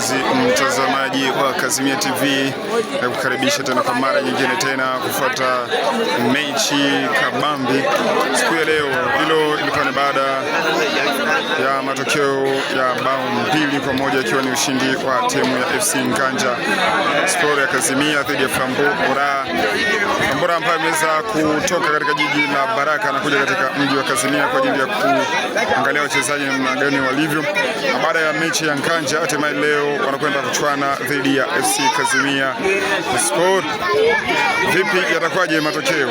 mpenzi mtazamaji wa Kazimia TV, na kukaribisha tena kwa mara nyingine tena kufuata mechi kabambi siku ya leo. Hilo ilikuwa ni baada ya matokeo ya bao 2-1 ikiwa ni ushindi wa timu ya FC Nkanja Sport ya Kazimia dhidi ya Flambeau Bora ambaye ameweza kutoka katika jiji la Baraka na kuja katika mji wa Kazimia kwa ajili ya kuangalia wachezaji namna gani walivyo. Baada ya mechi ya Nkanja, hatimaye leo wanakwenda kuchuana dhidi ya FC Kazimia Sport. Vipi yatakuwaje matokeo?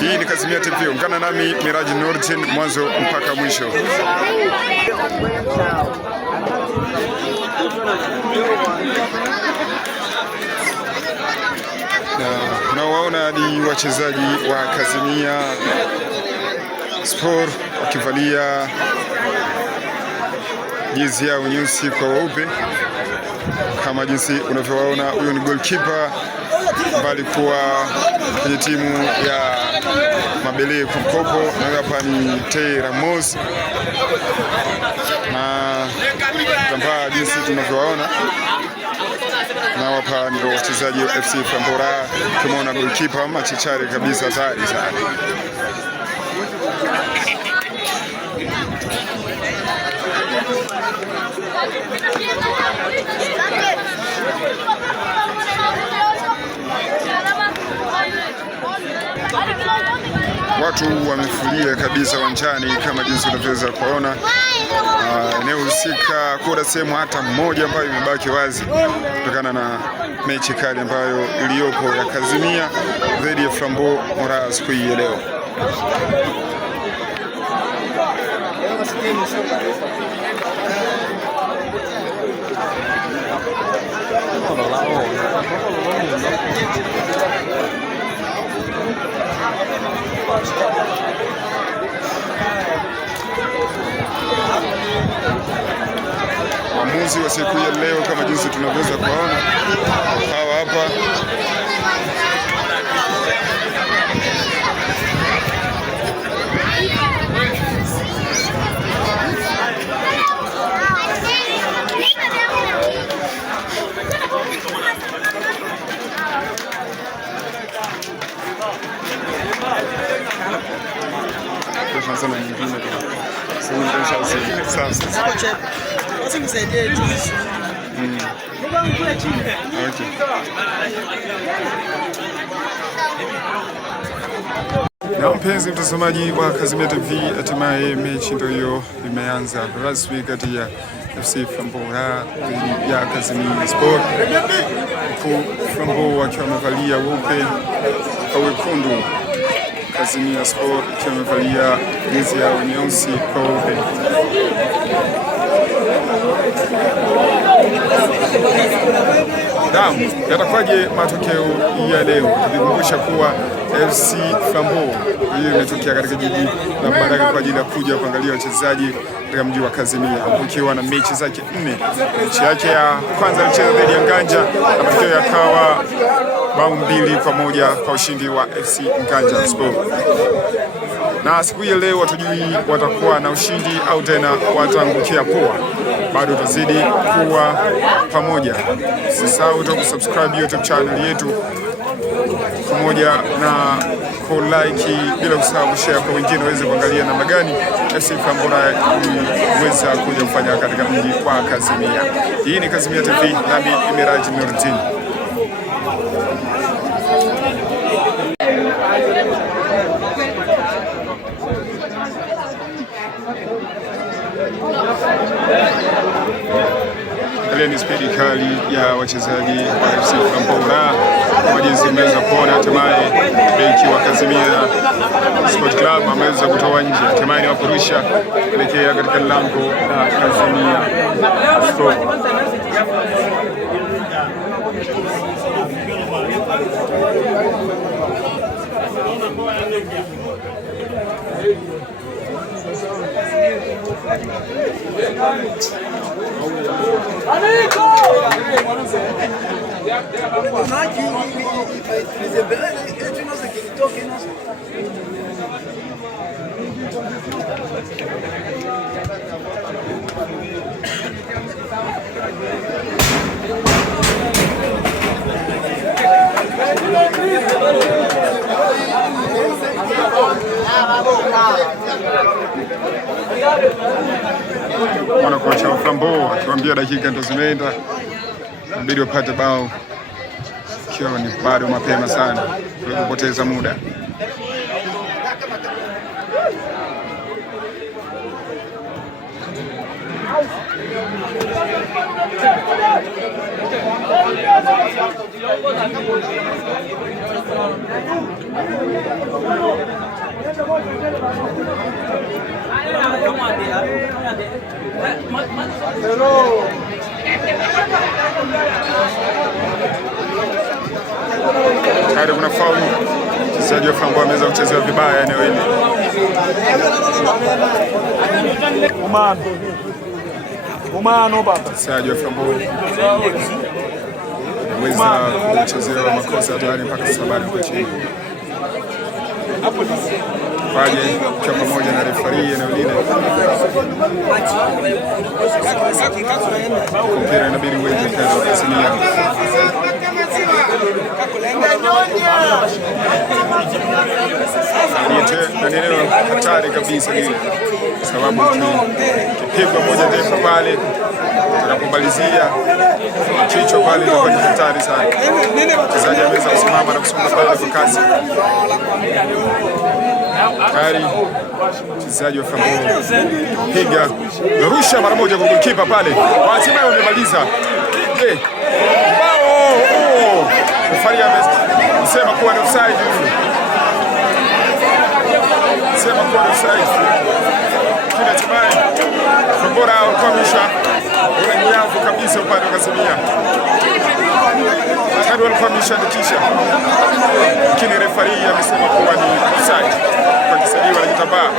Hii ni Kazimia TV, ungana nami Miraji Nurdin mwanzo mpaka mwisho. Na waona ni wachezaji wa Kazimia Sport wakivalia jezi yao nyeusi kwa weupe kama jinsi unavyowaona. Huyo ni goalkeeper ambaye alikuwa kwenye timu ya Mabele kwa mkopo, na hapa ni Te Ramos na tambaa jinsi tunavyowaona. Na hapa ndio wachezaji wa FC Flambeau. Tumeona goalkeeper machachari kabisa, hatari sana. Watu wamefulia kabisa uwanjani kama jinsi unavyoweza kuona. Eneo husika kuna sehemu hata mmoja ambayo imebaki wazi kutokana na mechi kali ambayo iliyopo ya Kazimia dhidi ya Flambeau siku hii ya leo. Waamuzi wa siku ya leo kama jinsi tunavyoweza kuona hawa hapa. Sana nyingine na mpenzi mtazamaji wa Kazimia TV, hatimaye mechi ndio hiyo imeanza rasmi kati ya FC Flambeau dhidi ya Kazimia Sport, huku Flambeau wakiwa wamevalia weupe kwa wekundu, Kazimia Sport ikiwa amevalia jezi yao nyeusi kwa weupe. Naam, yatakuwaje matokeo ya leo? Tukikumbusha kuwa FC Flambeau hiyo imetokea katika jiji la Baraka kwa ajili ya kuja kuangalia wachezaji katika mji wa Kazimia, ikiwa na mechi zake 4. Mechi yake ya kwanza alicheza dhidi ya Nkanja na matokeo yakawa bao 2-1 kwa ushindi wa FC Nkanja Sport. Na siku ya leo watujui watakuwa na ushindi au tena wataangukia poa. Bado tutazidi kuwa pamoja. Usisahau kusubscribe YouTube channel yetu pamoja na kulike, bila kusahau kushare kwa wengine waweze kuangalia namna gani FC Flambeau iweza kuja kufanya katika mji wa Kazimia. Hii ni Kazimia TV, nami Miraji Nurdin. Ile ni spidi kali ya wachezaji wa FC Flambeau kwa jinsi mmeweza kuona. Hatimaye beki wa Kazimia Sport Club ameweza kutoa nje, hatimaye ni wapurusha kuelekea katika lango la Kazimia Sport. Mwana kocha wa Flambeau akiwaambia dakika ndo zimeenda, inabidi wapate bao ikiwa ni bado mapema sana kwa kupoteza muda. Tayari kuna faulu. Mchezaji wa Flambeau ameweza kuchezewa vibaya eneo hili. Umano baba. Mchezaji wa Flambeau ameweza kuchezewa makosa hatari mpaka sabani kwa chini. Waje kwa pamoja na refari eneo lile. Mpira inabidi uende kwa Kasimia. Ni eneo hatari kabisa hili, sababu kipigwa moja ndefu pale tunakubalizia kichwa pale ndio ni hatari sana. Mchezaji ameweza kusimama na kusonga pale kwa kasi. Tayari mchezaji wa Flambeau piga rusha mara moja kwa kipa pale. Hatimaye wamemaliza. Refari amesema kuwa ni offside. Sema kuwa ni offside. Kile hatimaye Flambeau wakaamisha ule nyavu kabisa upande wa Kasimia. Tayari walikuwa wameshaandikisha, lakini refari amesema kuwa ni offside kwa kisaliwa na kitambaa.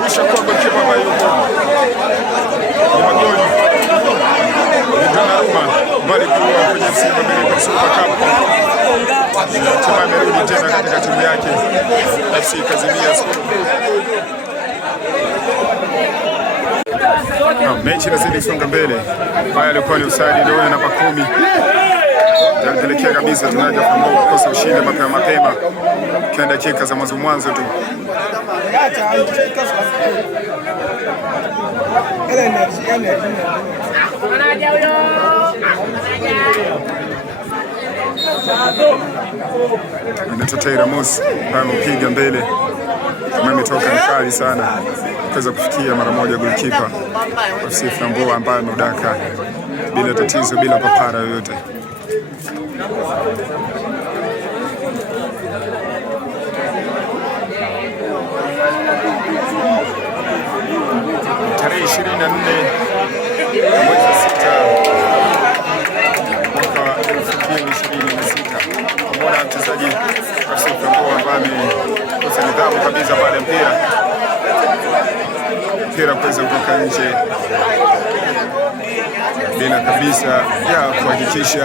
Mwisho kwa golikipa ambaye yuko ni magoli Donnarumma bali kuwa kwenye Simba mbele kwa Super Cup. Chama amerudi tena katika timu yake FC Kazimia. Mechi inazidi kusonga mbele. Haya alikuwa ni usadi ndio namba 10. Tunapelekea kabisa tunaja Flambeau kukosa ushindi mapema. Kwa dakika za mwanzo tu. Anatokea Ramos amepiga mbele. Ametoka mkali sana. Kuweza kufikia mara moja golikipa FC Flambeau ambaye amedaka bila tatizo, bila papara yoyote. Tarehe 24 mwezi wa 6 mwaka 2026 kumwona mchezaji FC Flambeau ambaye amekosa nidhamu kabisa pale mpira kuweza kutoka nje bila kabisa ya kuhakikisha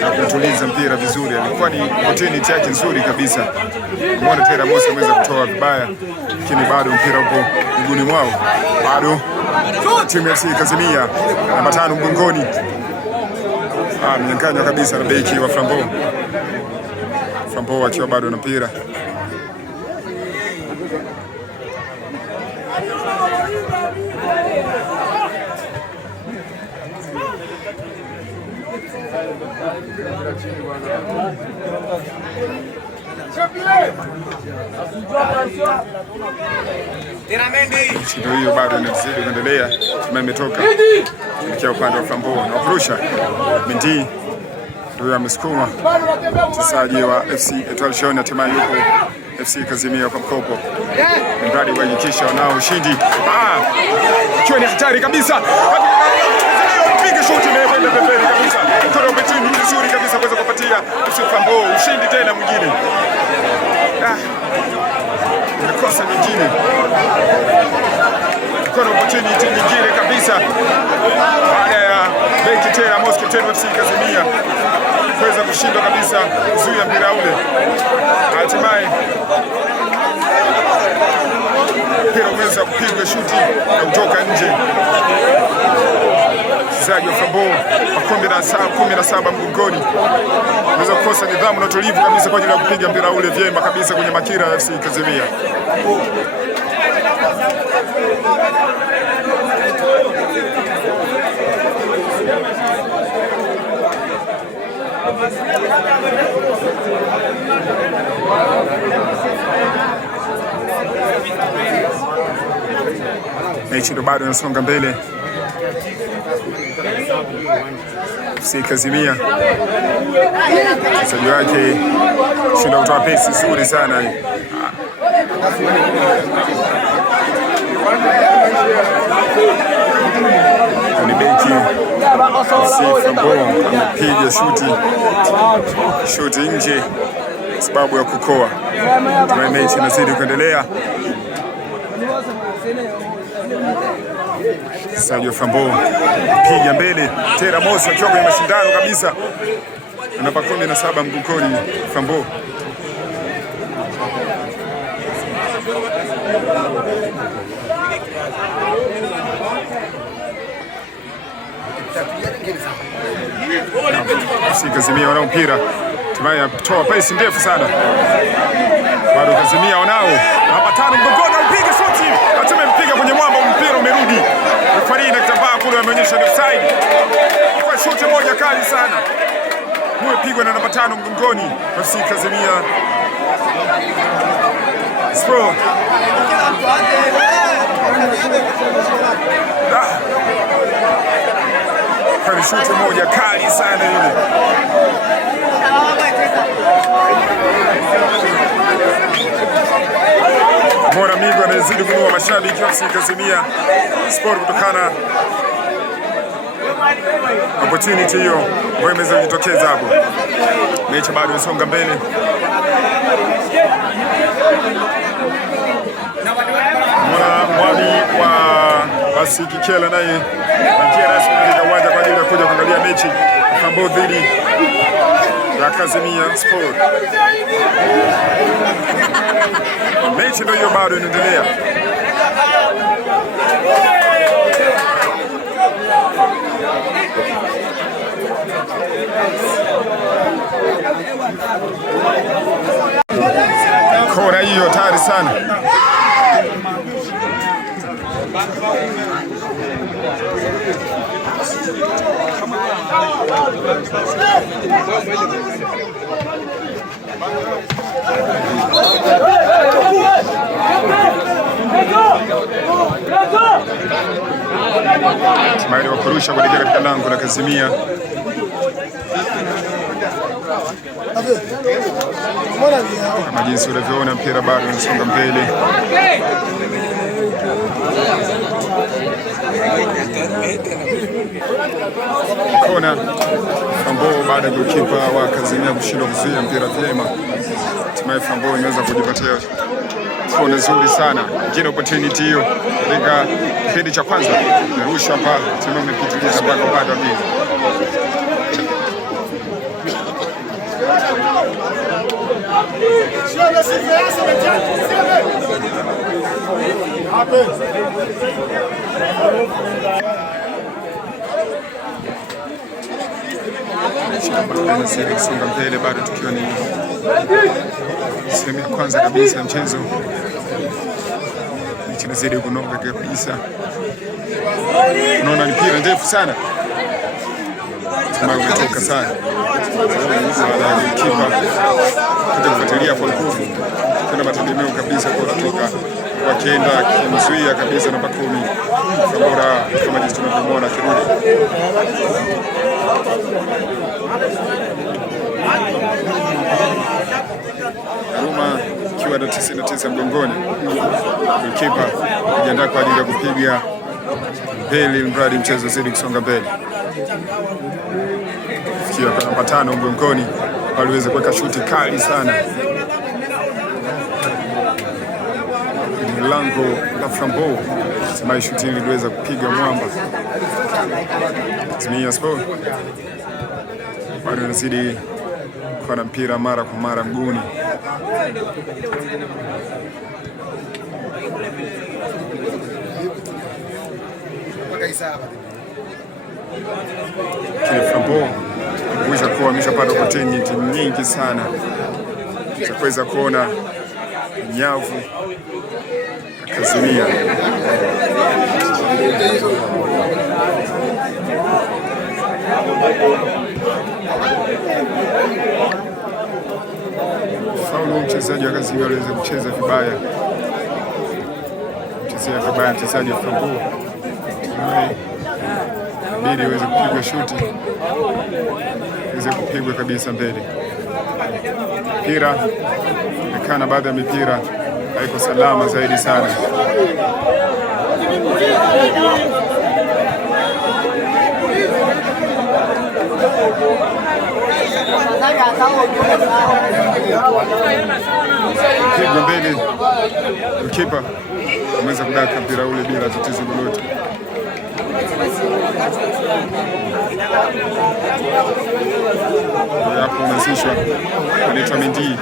na kutuliza mpira vizuri. Alikuwa ni opportunity yake nzuri kabisa. Mbona tena Ramos ameweza kutoa vibaya, lakini bado mpira upo miguuni mwao. Bado timu ya FC Kazimia namba 5 mgongoni. Mnyang'anywa kabisa na beki wa Flambeau. Flambeau akiwa bado na mpira. Mchezo hiyo bado inazidi kuendelea. Timu imetoka kuelekea upande wa Flambeau na kurusha. Mendy ndio amesukuma mchezaji wa FC Etoile Jaune, hatimaye yuko FC Kazimia kwa mkopo. Mradi kuhakikisha wanao ushindi. Ikiwa ni hatari kabisa. Piga shuti na kwenda pembeni kabisa. Mkono umechini vizuri kabisa kuweza kupatia FC Flambeau ushindi tena mwingine. Kosa nyingine. Mkono opportunity nyingine kabisa. Baada ya beki tena Moscow tena FC Kazimia kuweza kushindwa kabisa kuzuia mpira ule. Hatimaye mpira umeweza kupigwa shuti na kutoka nje. Mchezaji wa Flambeau makombe na saa 17 mgongoni anaweza kukosa nidhamu na utulivu kabisa kwa ajili ya kupiga mpira ule vyema kabisa kwenye makira ya FC Kazimia. Mechi ndo bado inasonga mbele. FC Kazimia mchezaji wake shinda kutoa pesi nzuri sana. Ni beki FC Flambo amepiga shuti nje sababu ya kukoa. Mechi inazidi kuendelea. Sadio Flambo piga mbele, Tera Mosi akiwa kwenye mashindano kabisa. Namba 17 mgongoni Flambo. FC Kazimia wanao mpira. Hatimaye atoa pasi ndefu sana. Bado Kazimia wanao. Hapa tano mgongoni upiga shoti. Hatimaye mpiga kwenye mwamba, mpira umerudi. Refari na kitambaa kule ameonyesha offside. Kwa shoti moja kali sana. Umepigwa na namba 5 mgongoni FC Kazimia. Sport. Kwa shoti moja kali sana ile. Mora Migo anazidi kunua mashabiki wa FC Kazimia Sport kutokana opportunity hiyo ambayo imeweza kujitokeza hapo. Mechi bado inasonga mbele. Mwami wa basi Kikela naye anaingia rasmi katika uwanja kwa ajili ya kuja kuangalia mechi Flambo dhidi ya Kazimia Sport. Mechi ndio hiyo bado inaendelea. Kora hiyo hatari sana. Tumaini wa kurusha kuelekea katika lango la Kazimia. Kama jinsi unavyoona mpira bado unasonga mbele. Kona Flambo baada ya goalkeeper wa Kazimia kushindwa kuzuia mpira vyema. Hatimaye Flambo imeweza kujipatia kona nzuri sana. Ingine opportunity hiyo katika kipindi cha kwanza. Merusha hapa, timu imepitiliza mpaka upande wa pili. Songa mbele bado tukiwa ni sehemu ya kwanza kabisa ya mchezo. Mechi inazidi kunoga kabisa. Unaona mpira ndefu sana. Tumaye umetoka sana. Kipa kuja kufuatilia kwa nguvu. Kuna mategemeo kabisa kwa kutoka wakienda kimzuia kabisa namba 10. Bora kama jinsi tunavyoona kirudi. Roma ikiwa na 99 mgongoni. Kipa kujiandaa kwa ajili ya kupiga mbele mradi mchezo zidi kusonga mbele. Fikia kwa namba 5 mgongoni waliweza kuweka shuti kali sana. Lango la Flambo hatimaye shuti iliweza kupiga mwamba. Kazimia Sport bado inazidi kuwa na mpira mara kwa mara mguuni. Kile Flambo kuweza kuwa ameshapata opportunity nyingi sana za kuweza kuona nyavu Kazimia. Faulu, mchezaji wa Kazimia aliweza kucheza vibaya, mchezea vibaya mchezaji wa Flambeau, bidi iweze kupigwa shuti, iweze kupigwa kabisa mbele. Mpira onekana, baadhi ya mipira haiko salama zaidi sana. Pigwa mbele, kipa ameweza kudaka mpira ule bila tatizo lolote. Hapo unazishwa anaitwa Mendy.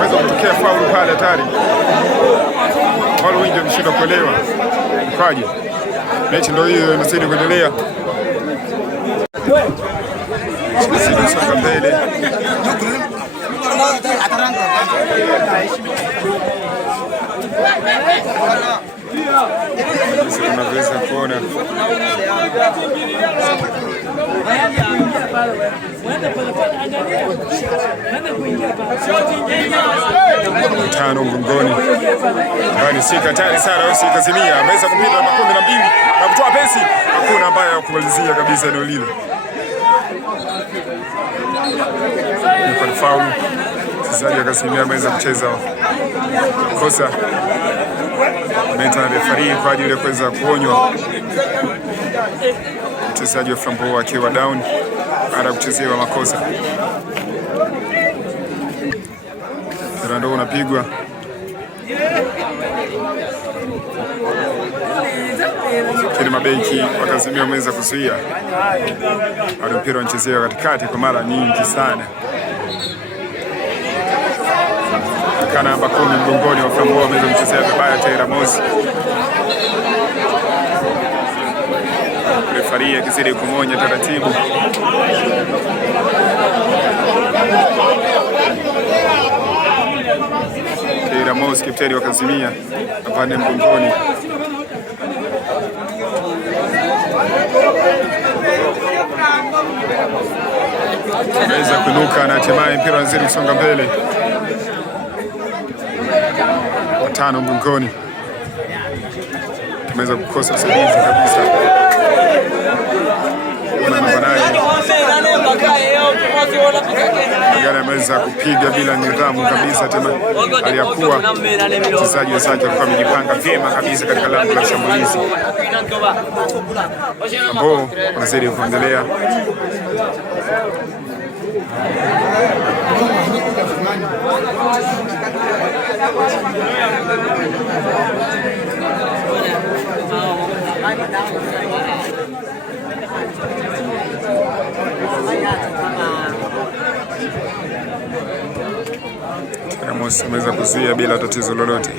Weza kutokea faulu pale hatari. Wale wengi wameshindwa kuelewa kwaje. Mechi ndio hiyo inazidi kuendelea. Sasa mbele. Tunaweza kuona tano mgongoni, bali si hatari sana. Si Kazimia ameweza kupita na 12 na kutoa pesi, hakuna ambaye akumalizia kabisa eneo lile. Ni faulu. Mchezaji wa Kazimia ameweza kucheza kosa, meta referee kwa ajili ya kuweza kuonywa mchezaji wa Flambeau akiwa down baada ya kuchezewa makosa. Mpira unapigwa, kile mabeki wa Kazimia wameweza kuzuia, bado mpira unachezewa katikati kwa mara nyingi sana. Kana namba 10 mgongoni wa Flambeau ameweza kuchezea vibaya Taylor Moss. Refaria akizidi kumonya taratibu. Taylor Moss kapteni wa Kazimia apande mgongoni. Ameweza kuinuka na hatimaye mpira unazidi kusonga mbele. Watano mgongoni, tumeweza kukosa usaidizi kabisa. Magari ameweza kupiga bila nidhamu kabisa, tena aliyakuwa mchezaji wenzake walikuwa wamejipanga vyema kabisa katika lango la shambulizi. Ambao unazidi kuendelea. Ramos ameweza kuzuia bila tatizo lolote.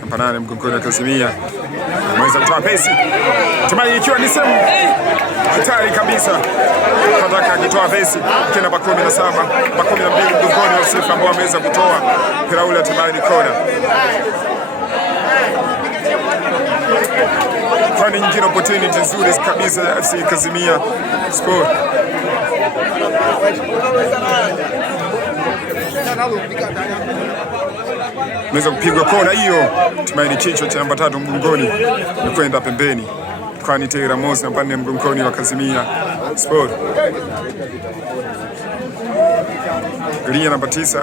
Namba 8 mgongoni wa Kazimia ameweza kutoa pesi, hatimaye ikiwa ni sehemu hatari kabisa. Fataka akitoa pesi kina 17 12 mgongoni wa Sifa ambao ameweza kutoa mpira ule, hatimaye ni kona. Kwa nyingine opportunity nzuri kabisa ya FC Kazimia Sport. Meweza kupigwa kona hiyo, tumaini kichwa cha namba 3 mgongoni ni kwenda pembeni, kwani Taylor Moss namba 4 mgongoni wa Kazimia Sport. Galia namba 9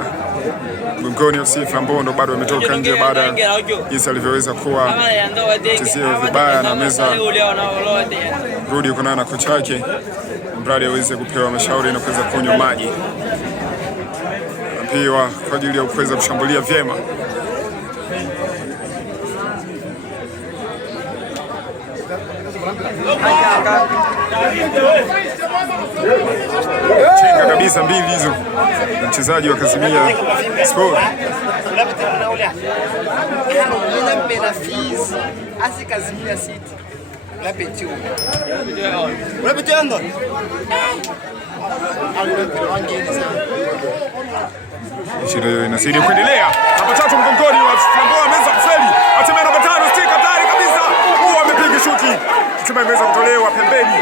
mgongoni wa FC Flambeau ndo bado ametoka nje baada ya jinsi alivyoweza kuwa chezea vibaya, na meza rudi kuna na kocha wake mradi aweze kupewa mashauri na kuweza kunywa maji apiwa kwa ajili ya kuweza kushambulia vyema. Chenga kabisa mbili hizo mchezaji wa Kazimia Sport. Shida inazidi kuendelea. Namba 3 mgongoni wa Flambeau ameweza kufeli. Hatimaye namba 5 stick hatari kabisa. Amepiga shuti. Hatimaye imeweza kutolewa pembeni.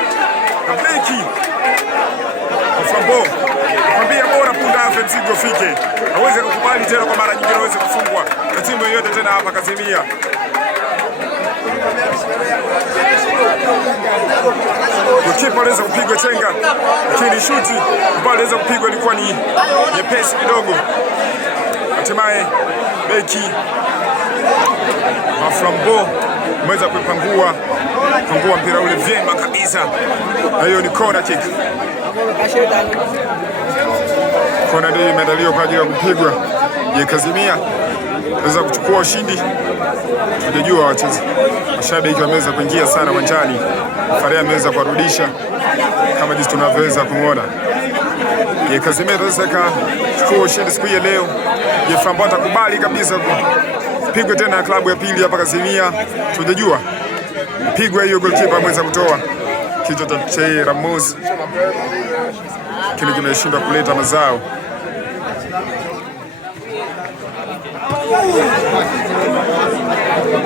Na beki Flambeau kwambia bora punda afe mzigo fike. Hawezi kukubali tena kwa mara nyingine aweze kufungwa na timu yoyote tena hapa Kazimia. Kipa aliweza kupigwa chenga, lakini shuti ambayo aliweza kupigwa ilikuwa ni nyepesi kidogo. Hatimaye beki wa Flambeau ameweza kuipangua mpira ule vyema kabisa, na hiyo ni corner kick. Corner ndio imeandaliwa kwa ajili ya kupigwa. Je, Kazimia waweza kuchukua ushindi? Tunajua mashabiki wameweza kuingia sana uwanjani. Faria ameweza kuwarudisha kama jinsi tunavyoweza kumwona. Je, Kazimia ataweza kuchukua ushindi siku ya leo? Je, Flambeau atakubali kabisa kupigwa tena na klabu ya pili hapa Kazimia? Tunajua pigwa hiyo, goalkeeper ameweza kutoa kichwa cha Ramos, kile kimeshindwa kuleta mazao.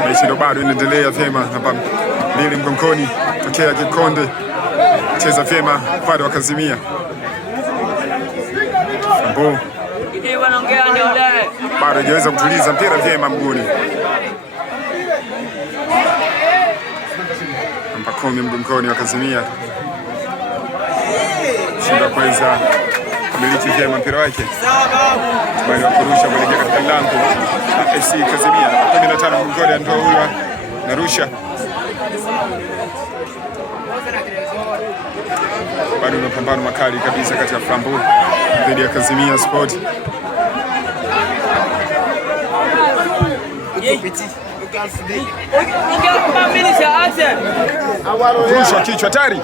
Mechi ndo bado inaendelea vyema. Namba 2 mgongoni tokea Kikonde cheza vyema upande wa Kazimia. Flambeau bado hajaweza kutuliza mpira vyema mguuni. Namba 10 mgongoni wa Kazimia shinda kwanza kumiliki vyema mpira wake, bali kurusha kuelekea katika lango la FC Kazimia. 15 mgongoni ndio huyo narusha. Bado ni mapambano makali kabisa kati ya Flambeau dhidi ya Kazimia Sport. Kurusha kichwa tari.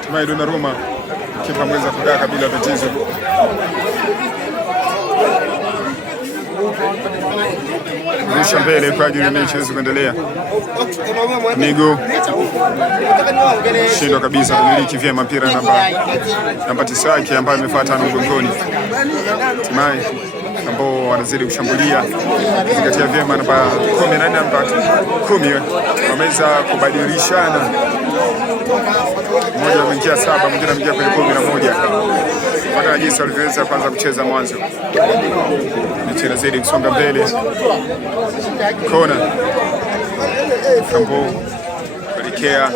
Hatimaye Donnarumma kipa mweza kudaka bila tatizo. Rusha mbele kwa ajili ya mechi iweze kuendelea. Nigo shindo kabisa kumiliki vyema mpira namba 9 yake ambaye amefuata mgongoni. Hatimaye ambao wanazidi kushambulia zingatia vyema namba 10 na namba 10 wameweza kubadilishana. Mmoja ameingia 7, mwingine ameingia kwenye 11. Kwa jinsi walivyoweza kwanza kucheza mwanzo. Mechi inazidi kusonga mbele. Kona Flambeau kuelekea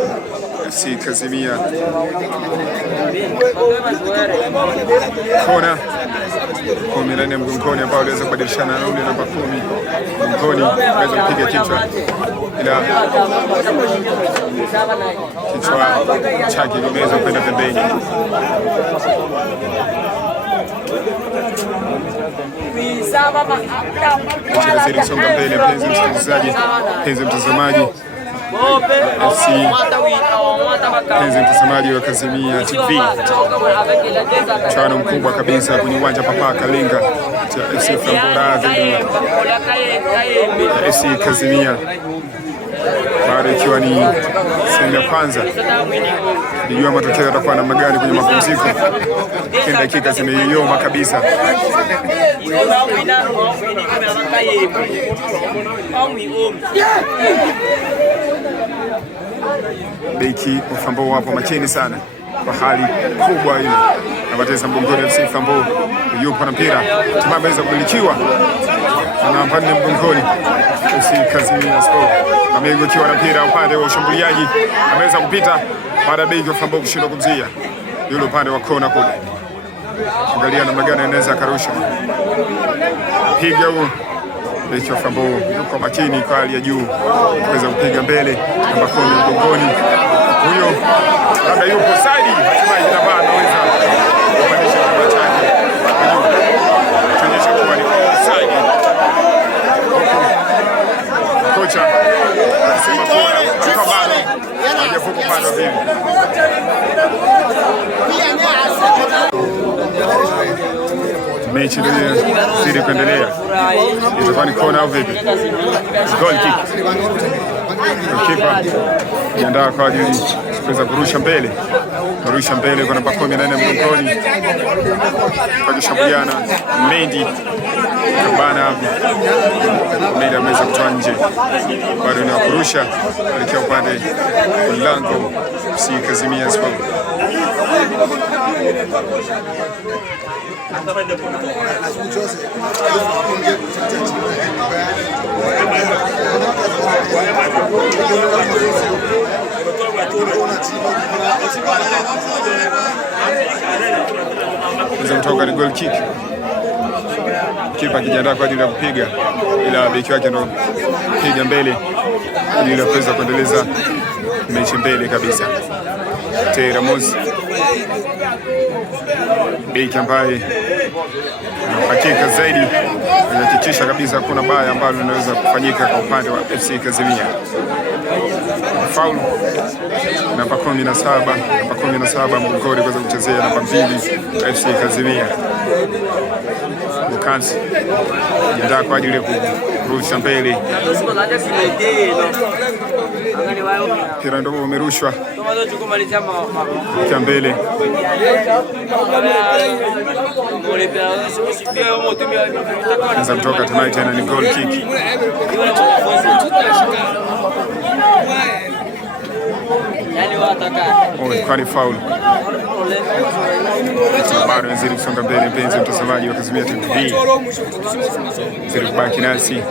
FC Kazimia. Kona 14 mgongoni ambao waliweza kubadilishana na ule namba 10 mgongoni waweza kupiga kichwa, ila kichwa chake kimeweza kwenda pembeni. Zidi kusonga mbele, mpenzi msikilizaji, mpenzi mtazamaji mpenzi mtazamaji wa Kazimia TV. Mchuano mkubwa kabisa kwenye uwanja Papa Kalenga cha FC Flambeau dhidi ya FC Kazimia, bado ikiwa ni sehemu ya kwanza. Nijua matokeo yatakuwa namna gani kwenye mapumziko. Kila dakika zimeyoma kabisa. Beki wa Flambeau wapo makini sana kwa hali kubwa ile. Anapoteza mgongoni FC Flambeau, yupo na mpira, timu imeweza kumilikiwa na mpande mgongoni FC Kazimia Sport. Amego kiwa na mpira upande wa ushambuliaji, ameweza kupita baada ya beki wa Flambeau kushindwa kumzia yule upande wa kona kule. Angalia namna gani anaweza karusha. Piga huo. Beki wa Flambeau yuko makini kwa hali ya juu, anaweza kupiga mbele namba 10 mgongoni. Huyo labda yupo side, hatimaye inabaa anaweza kupandisha kichwa chake. Tuonyesha kuwa ni offside. Kocha anasema kuwa bado hajavuka upande wa pili. Mechi ndio zidi kuendelea. Itakuwa ni kona au vipi? Goal kick. Kipa jiandaa kwa ajili kuweza kurusha mbele. Kurusha mbele kwa namba 14 mgongoni. Wakishambuliana Mendy kabana hapo. Mendy ameweza kutoa nje. Bado ni kurusha kuelekea upande mlango FC Kazimia Sport. Kutoka ni goal kick. Kipa kijiandaa kwa ajili ya kupiga, ila beki wake ndo piga mbele ili kuweza kuendeleza mechi mbele kabisa. Ramos beki ambaye hakika zaidi anahakikisha kabisa kuna baya ambalo linaweza kufanyika kwa upande wa FC Kazimia. Foul namba 17 mgongoni kuweza kuchezea namba 2 FC Kazimia. Bukansi jiandaa kwa ajili ya kurusha mbele. Mpira ndio umerushwa kwa mbele. Anza kutoka tena ni goal kick. Kwani foul. Bado nzidi kusonga mbele, mpenzi mtazamaji wa Kazimia TV. Nzidi kubaki nasi.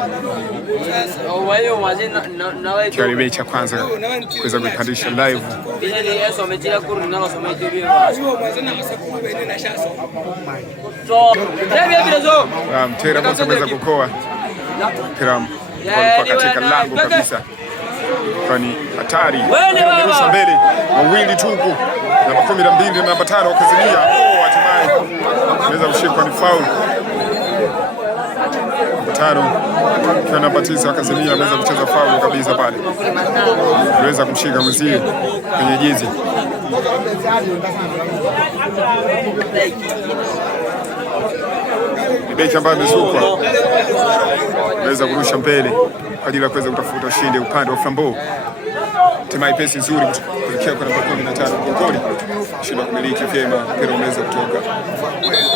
Kiari mechi ya kwanza kuweza kuipandisha live. Mtera Musa ameweza kukoa mpira katika lango kabisa. Kwani hatari kurusha mbele mawili tu huku namba 12 na namba 5 wa Kazimia. Hatimaye anaweza kushikwa, ni foul. Namba 5 kwa namba 9 wa Kazimia anaweza kucheza foul kabisa pale. Anaweza kumshika mwenzie kwenye jezi. Beki ambaye amesukwa anaweza kurusha mbele kwa ajili ya kuweza kutafuta ushindi upande wa Flambeau. Hatimaye pesi nzuri kuelekea kwa namba 15 mgongoni. Shinda kumiliki vyema, mpira umeweza kutoka.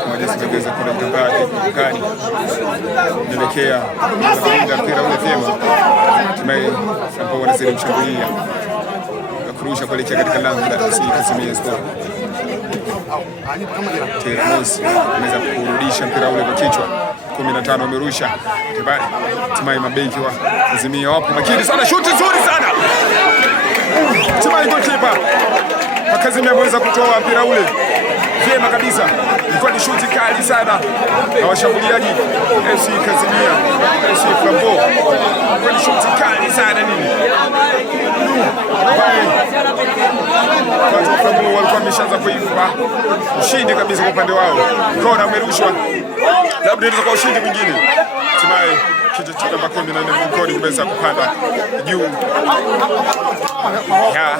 Mmoja singeweza kwenda mtambaki kani. Kuelekea mpira ule vyema. Hatimaye Flambeau wanazidi mshambulia na kurusha kuelekea katika lango la FC Kazimia Sport. Ramos ameweza kurudisha mpira ule kwa kichwa. 15 amerusha. Hatimaye mabeki wa Kazimia wapo makini sana, shuti nzuri sana. Hatimaye goalkeeper Kazimia ameweza kutoa mpira ule vyema kabisa. Ilikuwa ni shuti kali sana na washambuliaji FC Kazimia, FC Flambeau. Ilikuwa ni shuti kali sana nini. Watu wa Flambeau walikuwa wameshaanza kuipa ushindi kabisa kwa upande wao. Kona umerushwa, labda ndio kwa ushindi mwingine. Hatimaye kichwa cha namba 14 mgongoni umeweza kupanda juu ya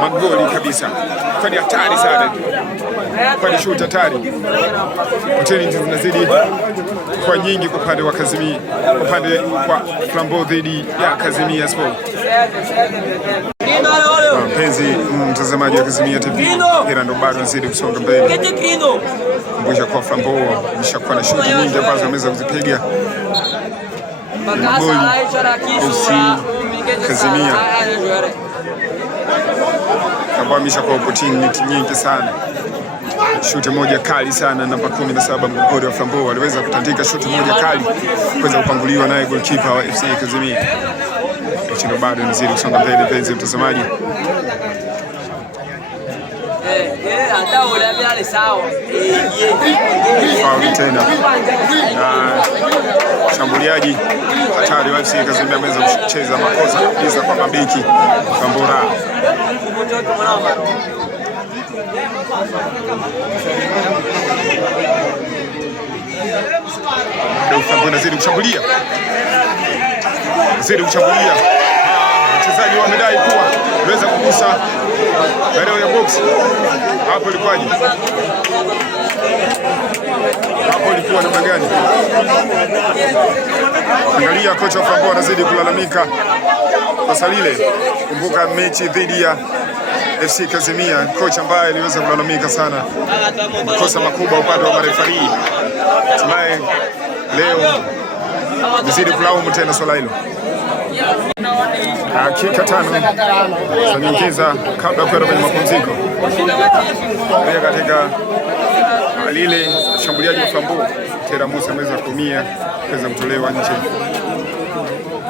magoli kabisa. Kwa ni hatari sana, kwa ni shuti hatari. Hoteli zinazidi kwa nyingi kwa upande wa Kazimia, upande wa Flambeau dhidi ya Kazimia Sport. Mpenzi mtazamaji wa Kazimia TV, mpira ndo bado nzidi kusonga mbele. Kumbusha kwa Flambeau imeshakuwa na shuti nyingi ambazo ameweza kuzipiga. Goli FC Kazimia ambao ameshakuwa opportunity nyingi sana. Shuti moja kali sana namba 17 mgongoni wa Flambeau aliweza kutandika shuti moja kali kuweza kupanguliwa naye goalkeeper wa FC Kazimia. Ndo bado nzidi kusonga mbele, mpenzi mtazamaji. Faulu tena na shambuliaji hatari wa FC Kazimia ameweza kucheza makosa kabisa kwa mabeki Kambora. Ndio zidi kushambulia. Wachezaji wamedai kuwa waweza kugusa maeneo ya box. Hapo ilikuwaje? Hapo ilikuwa namna gani? Angalia kocha wa Flambeau anazidi kulalamika kosa lile. Kumbuka mechi dhidi ya FC Kazimia, kocha ambaye aliweza kulalamika sana makosa makubwa upande wa marefari. Hatimaye leo nizidi kulaumu tena swala hilo. Dakika 5 za nyongeza kabla ya kwenda kwenye mapumziko. Pia katika lile shambuliaji wa Flambeau, Tera Musa ameweza kuumia, kuweza kutolewa nje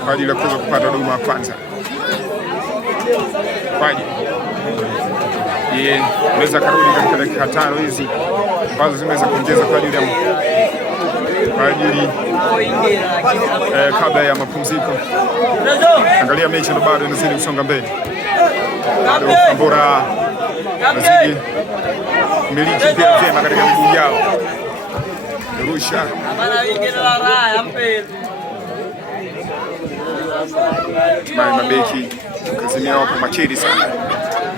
kwa ajili ya kuweza kupata huduma ya kwanza. Kwaje yeye anaweza karudi katika dakika 5 hizi ambazo zimeweza kuongeza kwa ajili kabla ya mapumziko. Angalia mechi ndo bado inazidi kusonga mbele. Bado Flambeau anazidi kumiliki mpira vyema katika miguu yao. Rusha mabeki Kazimia wapo makini sana.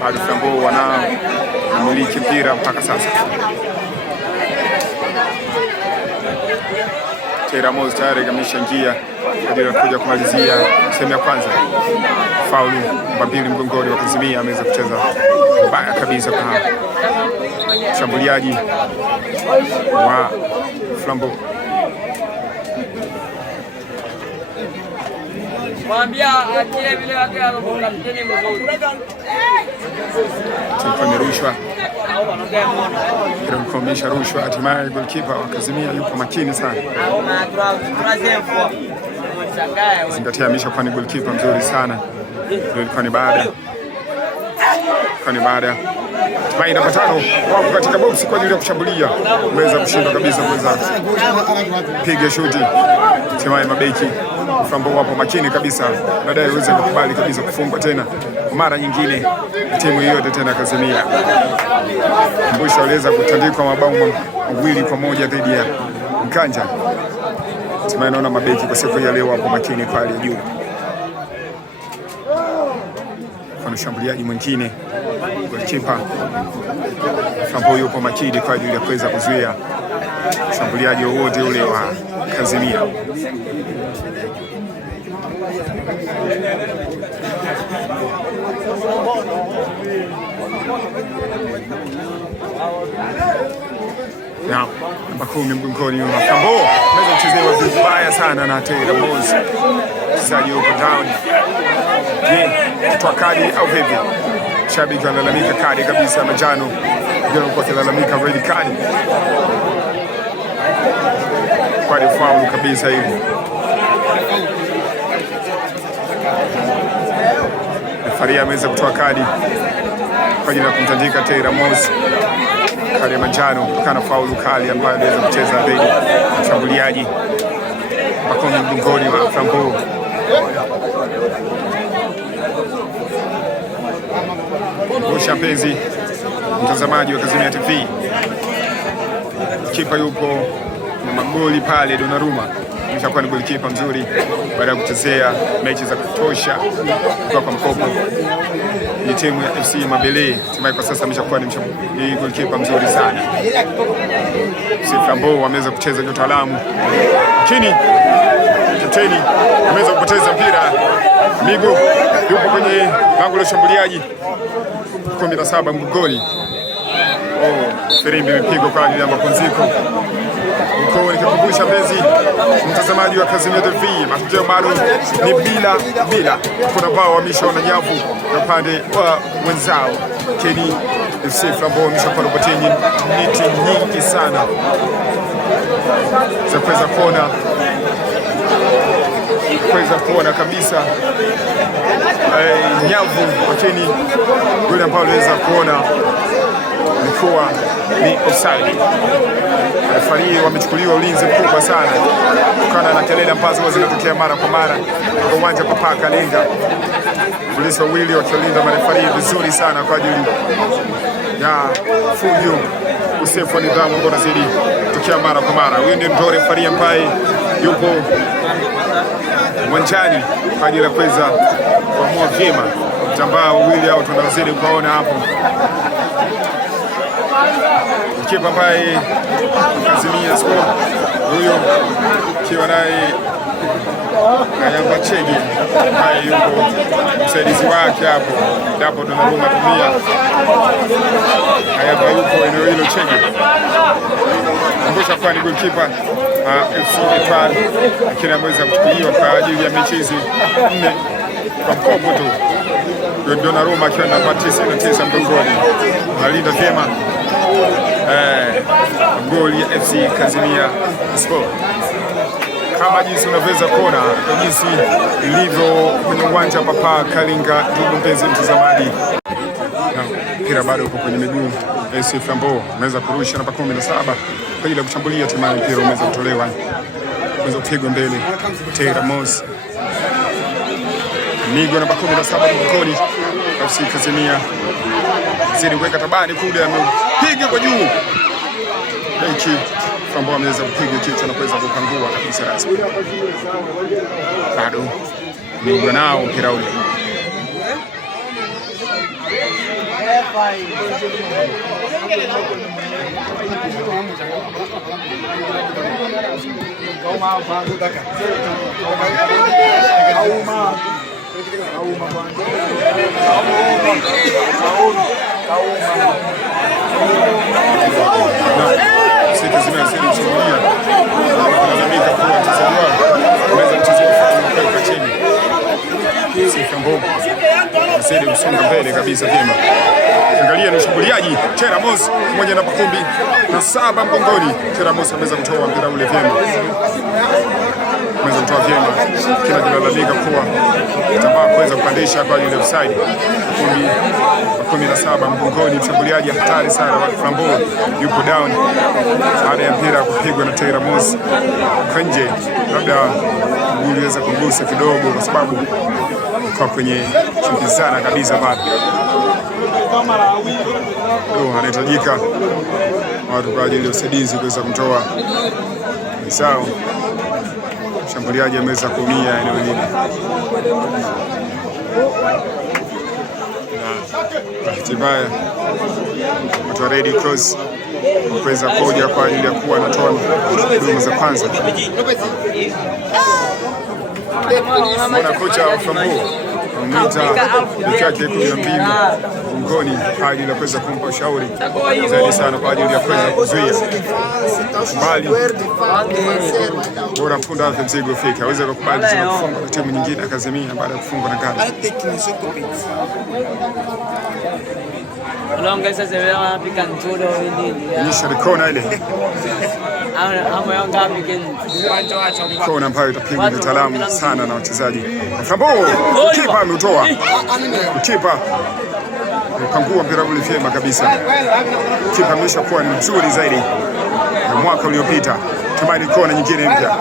Bado Flambeau wanamiliki mpira mpaka sasa. Tera Musa tayari kameshaingia ajili ya kuja kumalizia sehemu ya kwanza. Faulu mbili mgongoni wa Kazimia, ameweza kucheza mbaya kabisa kwa shambuliaji wa Flambeau. Rushwa kumkomesha rushwa. Hatimaye goalkeeper wa Kazimia yupo makini sana. Zingatia ameshakuwa ni goalkeeper mzuri sana. Ilikuwa ni baada hatimaye namba 5 wako katika box kwa ajili ya kushambulia. Umeweza kushindwa kabisa kuweza piga shuti. Hatimaye mabeki Flambeau wapo makini kabisa, baadaye uweze kukubali kabisa kufungwa tena kwa mara nyingine timu yote tena Kazimia. Mbusho aliweza kutandikwa mabao 2-1 dhidi ya Mkanja. Hatimaye naona mabeki kwa siku ya leo wapo makini kwa hali ya juu. Kwa mshambuliaji mwingine goalkeeper Flambeau yupo makini kwa ajili ya kuweza kuzuia mshambuliaji wowote ule wa Kazimia. Na namba 10 mgongoni wa Flambeau ameweza kuchezewa vibaya sana na Tera Musa. Mchezaji yuko down. Je, kutoa kadi au vipi? Shabiki analalamika kadi kabisa manjano. Ndio kwa kulalamika red card. Kwa ni foul kabisa hivi. Faria ameweza kutoa kadi kwa ajili ya kumtandika Tera Musa. Kadi ya manjano kutokana na faulu kali ambayo aliweza kucheza dhidi ya mshambuliaji Makomi mgongoni wa Flambeau. Rusha mpenzi mtazamaji wa Kazimia TV. Kipa yupo na magoli pale. Donnarumma ameshakuwa ni golikipa mzuri baada ya kuchezea mechi za kutosha kwa mkopo ni timu ya FC Mabele. Hatimaye kwa sasa ameshakuwa ni golikipa mzuri sana. Flambeau wameweza kucheza kiutaalamu, lakini kapteni ameweza kupoteza mpira. Migu yupo kwenye lango la shambuliaji 17 mgongoni. Firimbi imepigwa kwa ajili ya mapumziko. Mkoa nikikumbusha mpenzi mtazamaji wa Kazimia TV, matokeo bado ni bila. Kuna bao wameshaona nyavu na upande wa wenzao. Keni FC Flambeau wameshakuwa robotini niti nyingi sana za kuweza kuona kabisa nyavu, lakini yule ambao aliweza kuona ilikuwa ni offside. Refari wamechukuliwa ulinzi mkubwa sana kutokana na kelele ambazo zinatokea mara kwa mara kwa uwanja Papa Kalenga. Polisi wawili wakilinda marefari vizuri sana kwa ajili ya fujo, usefu wa nidhamu ambao unazidi kutokea mara kwa mara. Huyu ndio refari ambaye yupo uwanjani kwa ajili ya kuweza kuamua vyema mtambaa wawili hao tunazidi kuona hapo. Kipa ambaye Kazimia Sport huyo kiwa naye Kayamba Chege haya yuko msaidizi wake hapo, ndipo Donnarumma tumia. Kayamba yuko eneo hilo Chege. Kumbusha kwa ni goalkeeper FC Etoile, lakini ameweza kuchukuliwa kwa ajili ya mechi hizi 4 kwa mkopo tu. Donnarumma akiwa na 99 mgongoni, alinda vyema goli ya FC Kazimia Sport. Kama jinsi unavyoweza kuona jinsi ilivyo kwenye uwanja wa Papa Kalinga, ndugu mpenzi mtazamaji, mpira bado uko kwenye miguu FC Flambeau. Ameweza kurusha namba 17 kwa ajili ya kushambulia, hatimaye mpira umeweza kutolewa, umeweza kupigwa mbele. Teira Mos Migo namba 17 mgongoni, FC Kazimia zidi kuweka tabani kule, amepiga kwa juu. Beki Flambeau ameweza kupiga kichwa na kuweza kupangua kabisa rasmi. Bado Migo nao mpira ule. Zidi kusonga mbele kabisa vyema. Angalia ni mshambuliaji Teira Mos mmoja namba 17 mgongoni. Teira Mos ameweza kutoa mpira ule vyema. Ameweza kutoa vyema. Kila kinalalamika kuwa tabaa kuweza kupandisha kwa ile offside. 17 mgongoni, mshambuliaji hatari sana wa Flambeau yupo down baada ya mpira kupigwa na Teira Mos kanje. Labda uliweza kugusa kidogo kwa sababu kwa kwenye kimbizana kabisa pale. Anahitajika watu kwa ajili ya usaidizi kuweza kumtoa sawa. Mshambuliaji ameweza kuumia eneo hili. Bahati mbaya watu wa Red Cross kuweza kuja kwa ajili ya kuwa anatoa huduma za kwanza. Mwana kocha wa Flambeau amemwita beki yake 12 mgongoni kwa ajili ya kuweza kumpa ushauri zaidi sana kwa ajili ya kuweza kuzuia bali bora punda wake mzigo fika aweze kukubali tena kufunga na timu nyingine Kazimia baada ya kufungwa na Ghana. Ongeza zewa pika nzuri nini? Nisha kona ile. Kona ambayo itapigwa na mtaalamu sana na wachezaji. Flambeau kipa ameutoa. Kipa kangua mpira ule vyema kabisa. Kipa ameshakuwa ni mzuri zaidi na mwaka uliopita. Tumani kona nyingine mpya.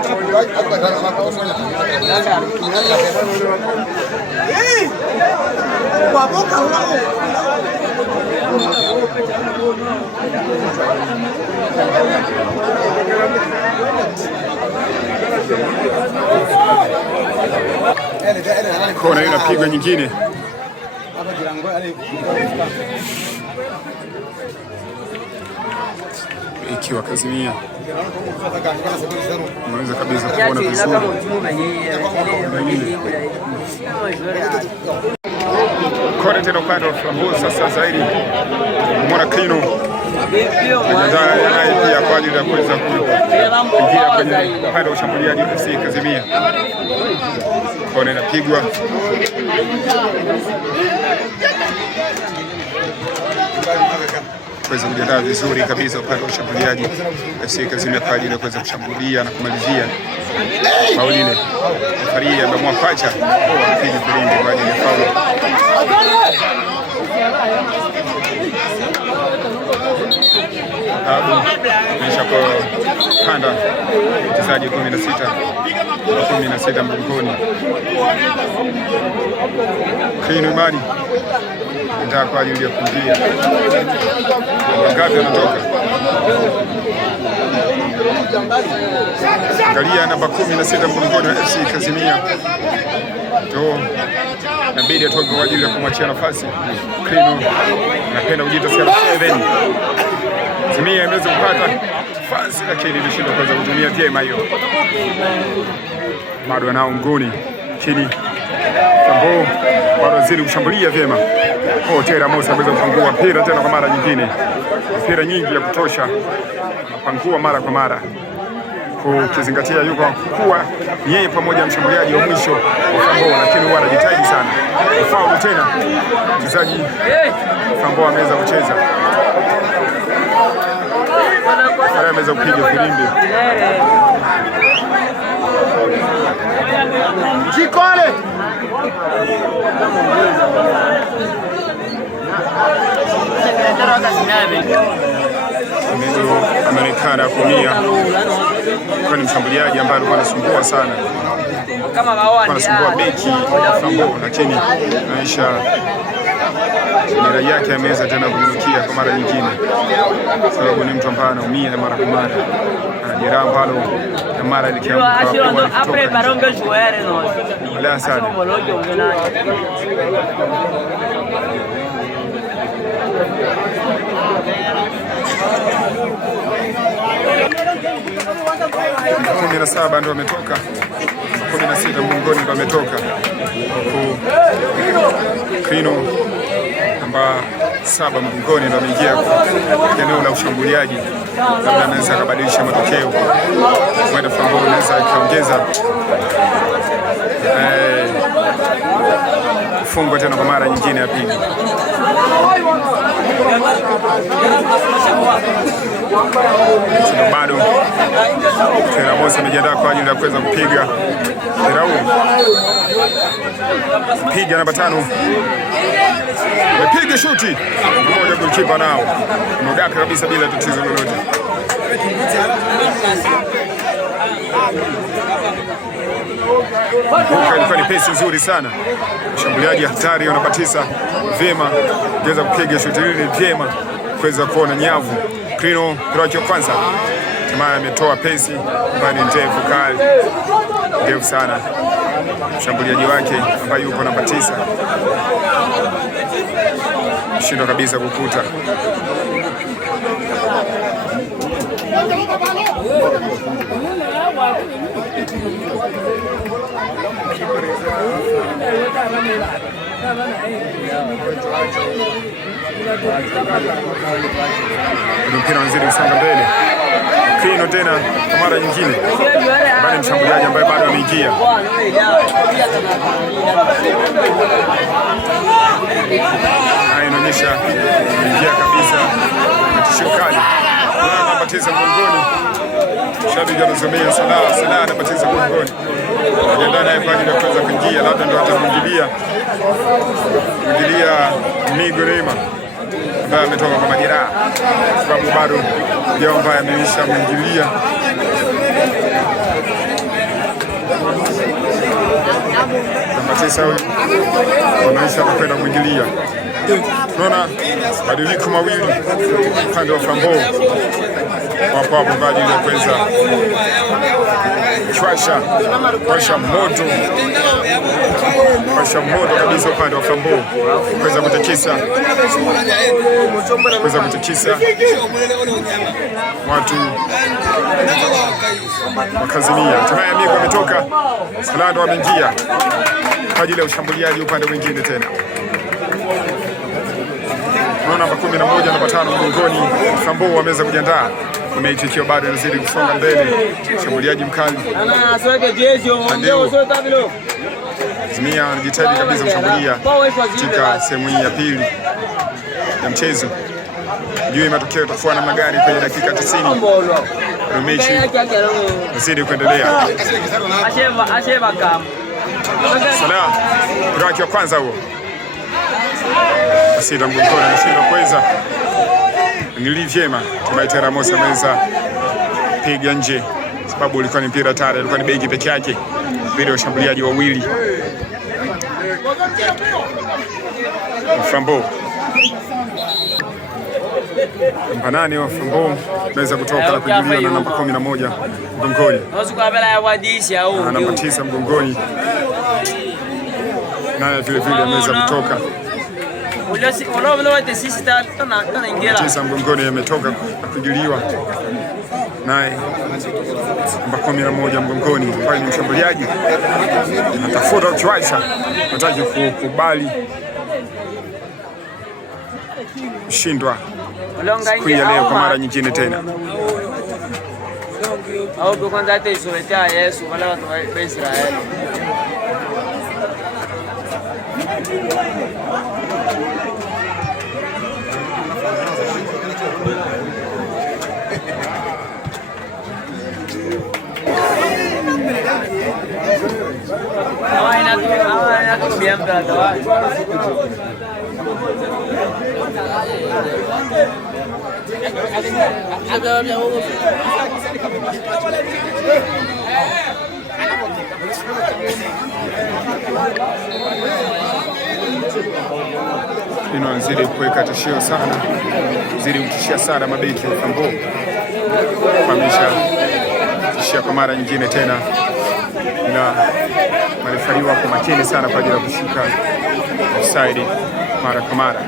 Kona inapigwa nyingine. Ikiwa Kazimia unaweza kabisa kuona vizuri. Kona tena upande wa Flambeau sasa zaidi. Mwana Kino naye pia kwa ajili ya kuweza kuingia kwenye upande wa ushambuliaji wa FC Kazimia. Kona inapigwa. Kuweza kujiandaa vizuri kabisa upande wa ushambuliaji FC Kazimia kwa ajili ya kuweza kushambulia na kumalizia fauli ile. Refari ameamua kuacha apige filimbi kwa ajili ya fauli. Kisha kwa kanda mchezaji 16 mgongoni. Kino Imani ndio kwa ajili ya kuingia. Ngapi anatoka? Angalia namba 16 mgongoni wa FC Kazimia. Ndio inabidi atoke kwa ajili ya kumwachia nafasi. Kino anapenda kujita CR7. Kazimia imeweza kupata nafasi lakini imeshindwa kuweza kutumia vyema hiyo. bado anao nguni chini. Flambeau bado azidi kushambulia vyema. Tera Mosa ameweza kupangua mpira tena kwa mara nyingine, mpira nyingi ya kutosha, pangua mara kwa mara, ukizingatia yuko kuwa yeye pamoja na mshambuliaji wa mwisho wa Flambeau, lakini huwa anajitahidi sana. Faulu tena, mchezaji Flambeau ameweza kucheza, ameweza kupiga filimbi. Jikole ameonekana kuumia, kwa ni mshambuliaji ambaye alikuwa anasumbua sana, anasumbua beki wa Flambeau, lakini maisha mira yake ameweza tena kuinukia kwa mara nyingine, sababu ni mtu ambaye anaumia mara kwa mara, anajeraha ambalo na mara likiamka wala sana. Kumi na saba ndo ametoka, 16 mgongoni ndo ametoka, Krino namba 7 mgongoni ndo ameingia eneo la ushambuliaji, labda anaweza akabadilisha matokeo, mwenda Flambeau anaweza akaongeza kufungwa tena kwa mara nyingine ya pili. Bado Tera Mosa amejiandaa kwa ajili ya kuweza kupiga mpira huu. Piga namba 5, amepiga shuti mmoja, golikipa nao mdaka kabisa bila tatizo lolote. Ilikuwa ni pesi nzuri sana, mshambuliaji hatari anabatisa vyema, angeweza kupiga shuti lile vyema kuweza kuona nyavu. Krino mpira wake wa kwanza, hatimaye ametoa pesi ambayo ni ndefu kali, ndefu sana. Mshambuliaji wake ambaye yuko namba 9 shindwa kabisa kukuta. Mpira unazidi kusonga mbele. Krino tena kwa mara nyingine, bali mshambuliaji ambaye bado ameingia. Haya inaonyesha ingia kabisa tishio kali. Anabatiza mgongoni, shabiki anazomea Salah anabatiza mgongoni, ajiandaa naye kwa ajili ya kuweza kuingia, labda ndio atamwingilia Migo Neymar ambaye ametoka kwa majeraha, sababu bado ndio ambaye ameisha mwingilia. Namba 9 huyu anaisha kwenda mwingilia. Tunaona badiliko mawili upande wa Flambeau, wapo hapo kwa ajili ya kuweza kuwasha moto kabisa upande wa Flambeau, kuweza kutikisa watu wakazimia. Hatimaye Migo ametoka, Salah ndo ameingia kwa ajili ya ushambuliaji upande mwingine tena. Namba 11 namba 5 mgongoni, Flambeau wameweza kujiandaa, umeitikio bado inazidi kusonga mbele, shambuliaji mkali Zimia anajitahidi kabisa kushambulia katika sehemu hii ya pili ya mchezo. Juu matokeo itakuwa na magari kwenye dakika 90. Rumeshi zidi kuendelea. Salah mpira wake wa kwanza huo, Asida mgongoni anashindwa kuweza ngili vyema. Tera Mosa ameweza piga nje, sababu ulikuwa ni mpira tayari, alikuwa ni beki peke yake bila washambuliaji wawili. Flambeau namba 8 wa Flambeau ameweza kutoka na kuingilia na namba 11 mgongoni, namba 9 mgongoni naye vile ameweza kutoka. Tisa mgongoni ametoka kupigiliwa naye namba 11 mgongoni, ambaye ni mshambuliaji, anatafuta kuchwaisha, hataki kukubali kushindwa siku ya leo kwa mara nyingine tena. Au kwanza hata isoletea Yesu wala watu wa Israeli. Hawa ina mbrada wa. Inazidi kuweka tishio sana, zidi kutishia sana mabeki wa Flambeau, kufahamisha tishia kwa mara nyingine tena, na marefariwa kwa makini sana kwa ajili ya kushika offside mara kwa mara.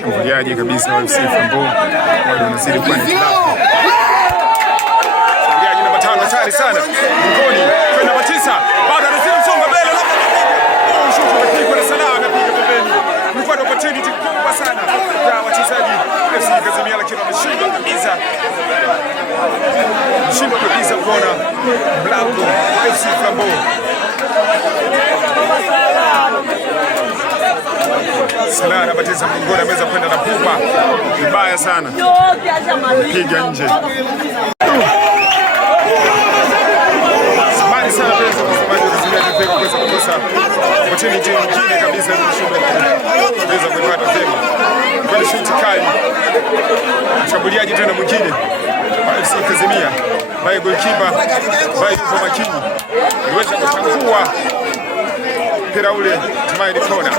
Shambuliaji kabisa wa FC Flambeau bado wanazidi kuwa ni tilafu. Shambuliaji namba 5 hatari sana, mgongoni kwenda namba 9, bado anazidi msonga mbele, shuti umepigwa na Salah, amepiga pembeni. Kulikuwa na opportunity kubwa sana ya wachezaji FC Kazimia, lakini wameshindwa kabisa kuona mlango wa FC Flambeau. Salah anabatiza mgongoni, ameweza kwenda na pupa vibaya sana, piga nje. Samahani sana pesa mtazamaji wa Kazimia TV kuweza kukosa opportunity nyingine kabisa ya kuweza kuipata tena. Kwa shuti kali, mshambuliaji tena mwingine wa FC Kazimia, by goalkeeper by yuko makini, aliweza kuchangua mpira ule, Tumaini kona.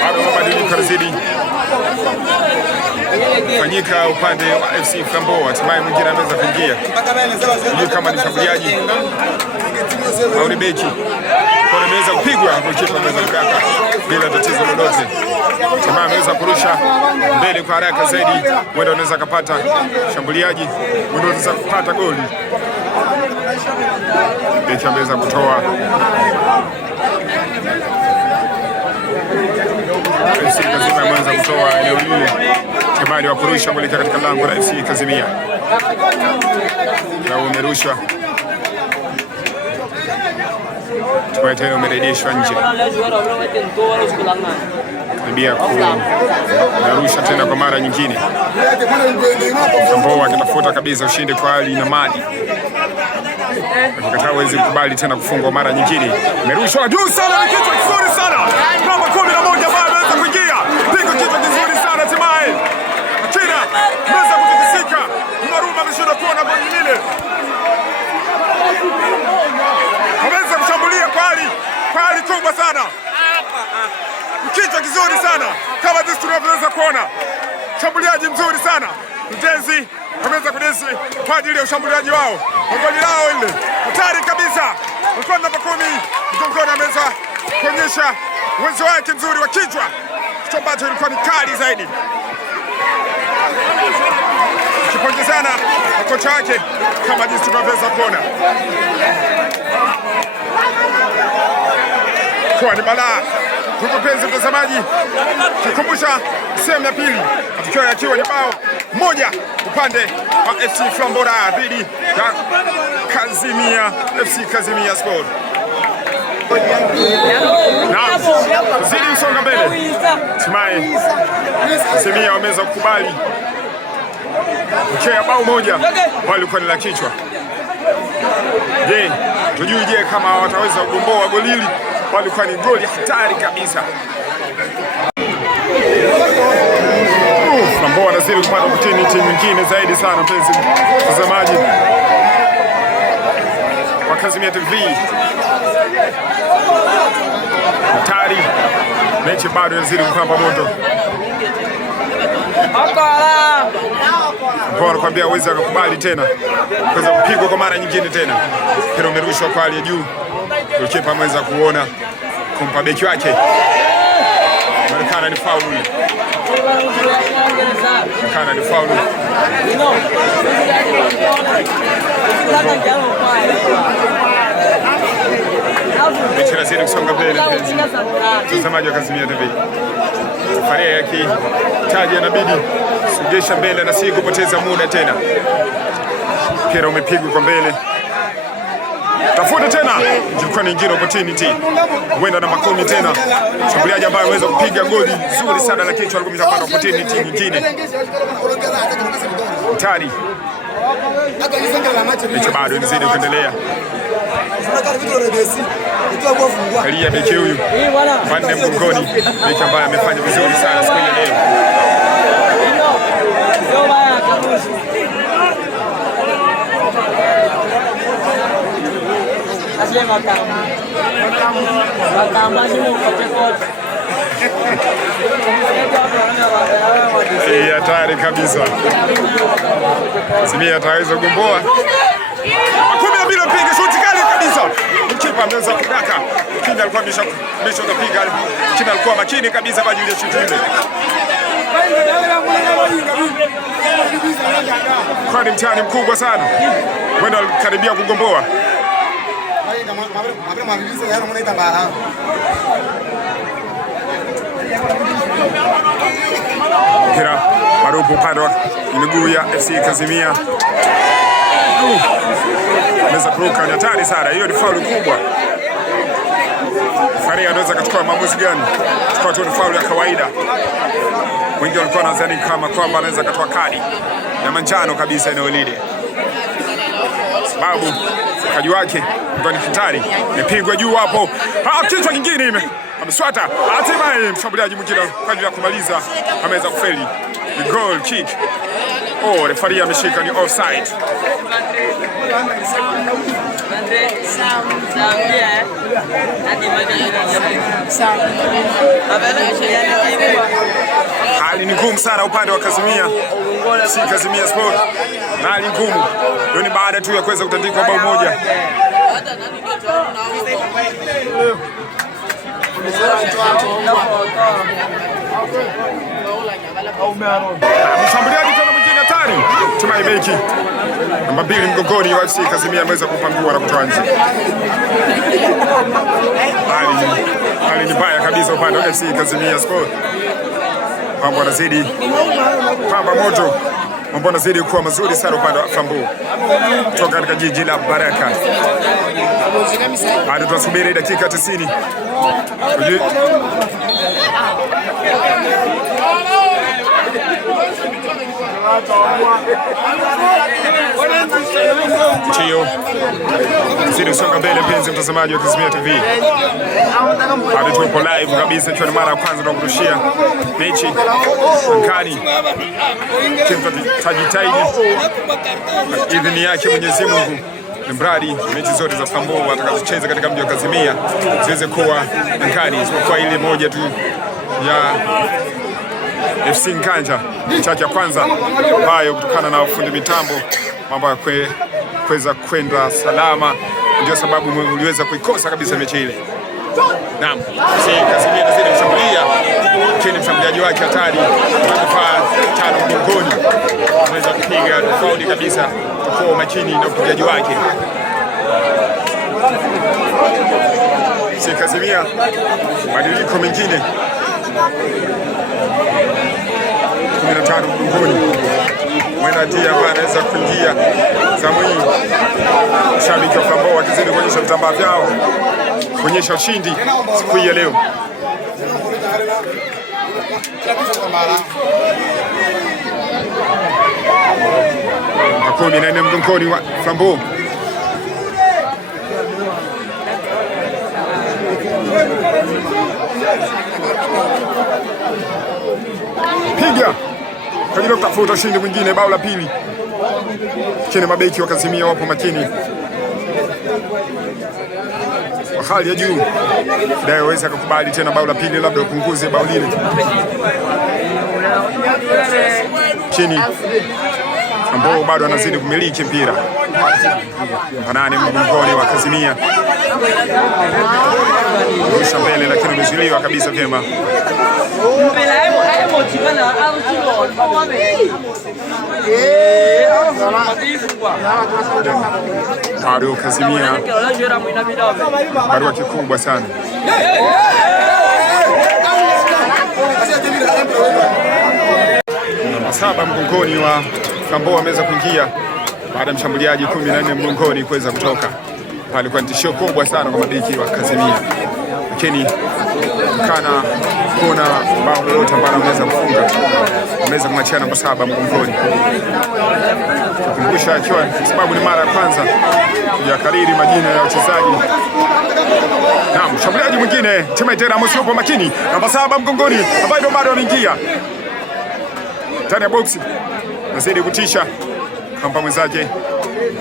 Bado mabadiliko yanazidi fanyika upande wa FC Flambeau. Hatimaye mwingine anaweza kuingia, sijui kama ni mshambuliaji au ni beki. Kwa ameweza kupigwa, goalkeeper ameweza kudaka bila tatizo lolote. Hatimaye ameweza kurusha mbele kwa haraka zaidi, wenda unaweza kupata shambuliaji, wenda unaweza kupata goli. Beki ameweza kutoa, FC Kazimia ameweza kutoa eneo lile, Kimani wa kurusha kuelekea katika lango la FC Kazimia, na umerusha kwa tena umerejeshwa nje. Karibia kurusha tena kwa mara nyingine, Flambeau akitafuta kabisa ushindi kwa hali na mali, akikataa hawezi kukubali tena kufungwa mara nyingine. Imerushwa juu sana, ni kitu kizuri sana, namba 11 bado anaweza kuingia, pigo kitu kizuri sana. Hatimaye Akina anaweza kutikisika, Maruma ameshinda kuona goli lile, ameweza kushambulia kwa hali kubwa sana, kichwa kizuri sana kama jinsi tunavyoweza kuona, shambuliaji mzuri sana. Mtenzi ameweza kudesi kwa ajili ya ushambuliaji wao, goli lao ile hatari kabisa. Kwa namba 10 mgongoni ameweza kuonyesha uwezo wake mzuri wa kichwa, kitu ambacho ilikuwa ni kali zaidi, kipongezana na kocha wake kama jinsi tunavyoweza kuona, kwa ni balaa. Ndugu penzi mtazamaji, kikumbusha sehemu ya pili, matukio yakiwa ni bao moja upande wa FC Flambeau dhidi ya Kazimia FC Kazimia Sport. Na zidi usonga mbele, hatimaye Kazimia wameweza kukubali kuchea bao moja, walikuwa ni la kichwa. Je, tujui kama wataweza kugomboa goli hili? Walikuwa ni goli hatari kabisa. Flambeau wanazidi kupata opportunity nyingine zaidi sana, mpenzi mtazamaji wa Kazimia TV. Hatari, mechi bado inazidi kupamba moto. Kwa anakuambia hawezi akakubali tena kuweza kupigwa kwa mara nyingine tena. Mpira umerushwa kwa hali ya juu, goalkeeper ameweza kuona kumpa beki wake. Marekana ni faulu. Marekana ni faulu. Mechi inazidi kusonga mbele mpenzi mtazamaji wa Kazimia TV. Safari ya kitaji inabidi sugesha mbele na si kupoteza muda tena. Mpira umepigwa kwa mbele. Tafuta tena. Ilikuwa ni ingine opportunity. Huenda na makumi tena. Shambuliaji ambaye ameweza kupiga goli zuri sana la kichwa alikuwa amepata opportunity nyingine. Hatari. Mechi bado inazidi kuendelea. Kalia beki huyu Mane mgongoni, beki ambaye amefanya vizuri sana siku ya leo. Hatari kabisa. Simia ataweza kugomboa. 12 piga shuti kali kabisa. Kipa ameweza kudaka. Kinda alikuwa ameshapiga. Kinda alikuwa makini kabisa kwa ajili ya shuti ile. Kwa ni mtihani mkubwa sana. Wenda karibia kugomboa. Mpira marupu upande wa miguu ya FC Kazimia. Anaweza kuruka, ni hatari sana. Hiyo ni faulu kubwa. Faria anaweza kuchukua maamuzi gani? Chukua tu ni faulu ya kawaida. Wengi walikuwa wanadhani kama kwamba anaweza kutoa kadi ya manjano kabisa eneo lile. Sababu kaji wake ndio ni hatari. Imepigwa juu hapo. Kichwa kingine ameswata. Hatimaye mshambuliaji mwingine kwa ajili ya kumaliza ameweza kufeli. Ni goal kick. Oh, refaria ameshika, ni offside. Hali ni ngumu sana upande wa Kazimia. Si Kazimia Sport. Hali ngumu. Hiyo ni baada tu ya kuweza kutandikwa bao moja. Mshambuliaji tena mwingine hatari. Tumai beki namba 2 mgongoni wa FC Kazimia ameweza kupangua na kutoa nje. Hali ni mbaya kabisa upande wa FC Kazimia Sport. Mambo yanazidi pamba moto. Mambo yanazidi kuwa mazuri sana upande wa Fambu. Kutoka katika jiji la Baraka. Hadi tunasubiri dakika 90. Chio zidi kusonga mbele mpenzi mtazamaji wa Kazimia TV. Hadi tupo live kabisa, ikiwa ni mara ya kwanza tunakurushia mechi Nkani. Tajitaidi idhini yake Mwenyezi Mungu, mradi mechi zote za Fambo watakazocheza katika mji wa Kazimia ziweze kuwa Nkani, isipokuwa ile moja tu ya FC Nkanja chake ya kwanza ambayo kutokana na ufundi mitambo mambo ya kuweza kwenda salama ndio sababu mliweza kuikosa kabisa mechi ile. Naam, si Kazimia nazidi kushambulia, lakini mshambuliaji wake hatari anafaa 5 mgongoni, anaweza kupiga tofauti kabisa, tukao makini na upigaji wake. Si Kazimia badiliko mengine 15 mgongoni. Mwenda tia ambaye anaweza kuingia zamu hii. Shabiki wa Fambo wakizidi kuonyesha vitambaa vyao, kuonyesha ushindi siku hii ya leo. Makumi na 4 mgongoni wa Fambo. Piga kwa ajili ya kutafuta ushindi mwingine, bao la pili. Kile mabeki wa Kazimia wapo makini kwa hali ya juu, ndio waweza kukubali tena bao la pili, labda upunguze bao lile chini, ambao bado anazidi kumiliki mpira. 8 mgongoni wa Kazimia. Rusha mbele lakini umezuiliwa kabisa vyema. Bado Kazimia, barua kikubwa sana. Namba 7 mgongoni wa Flambeau ameweza kuingia baada ya mshambuliaji 14 mgongoni kuweza kutoka. Palikuwa ni tishio kubwa sana kwa mabeki wa Kazimia, lakini kana kuna bao lolote ambalo ameweza kufunga, ameweza kumachia namba 7 mgongoni. Kukumbusha akiwa sababu ni mara ya kwanza kujakariri majina ya wachezaji. Na mshambuliaji mwingine teammate Ramos yupo makini, namba 7 mgongoni ambaye bado ameingia ndani ya boksi, nazidi kutisha kampa mwenzake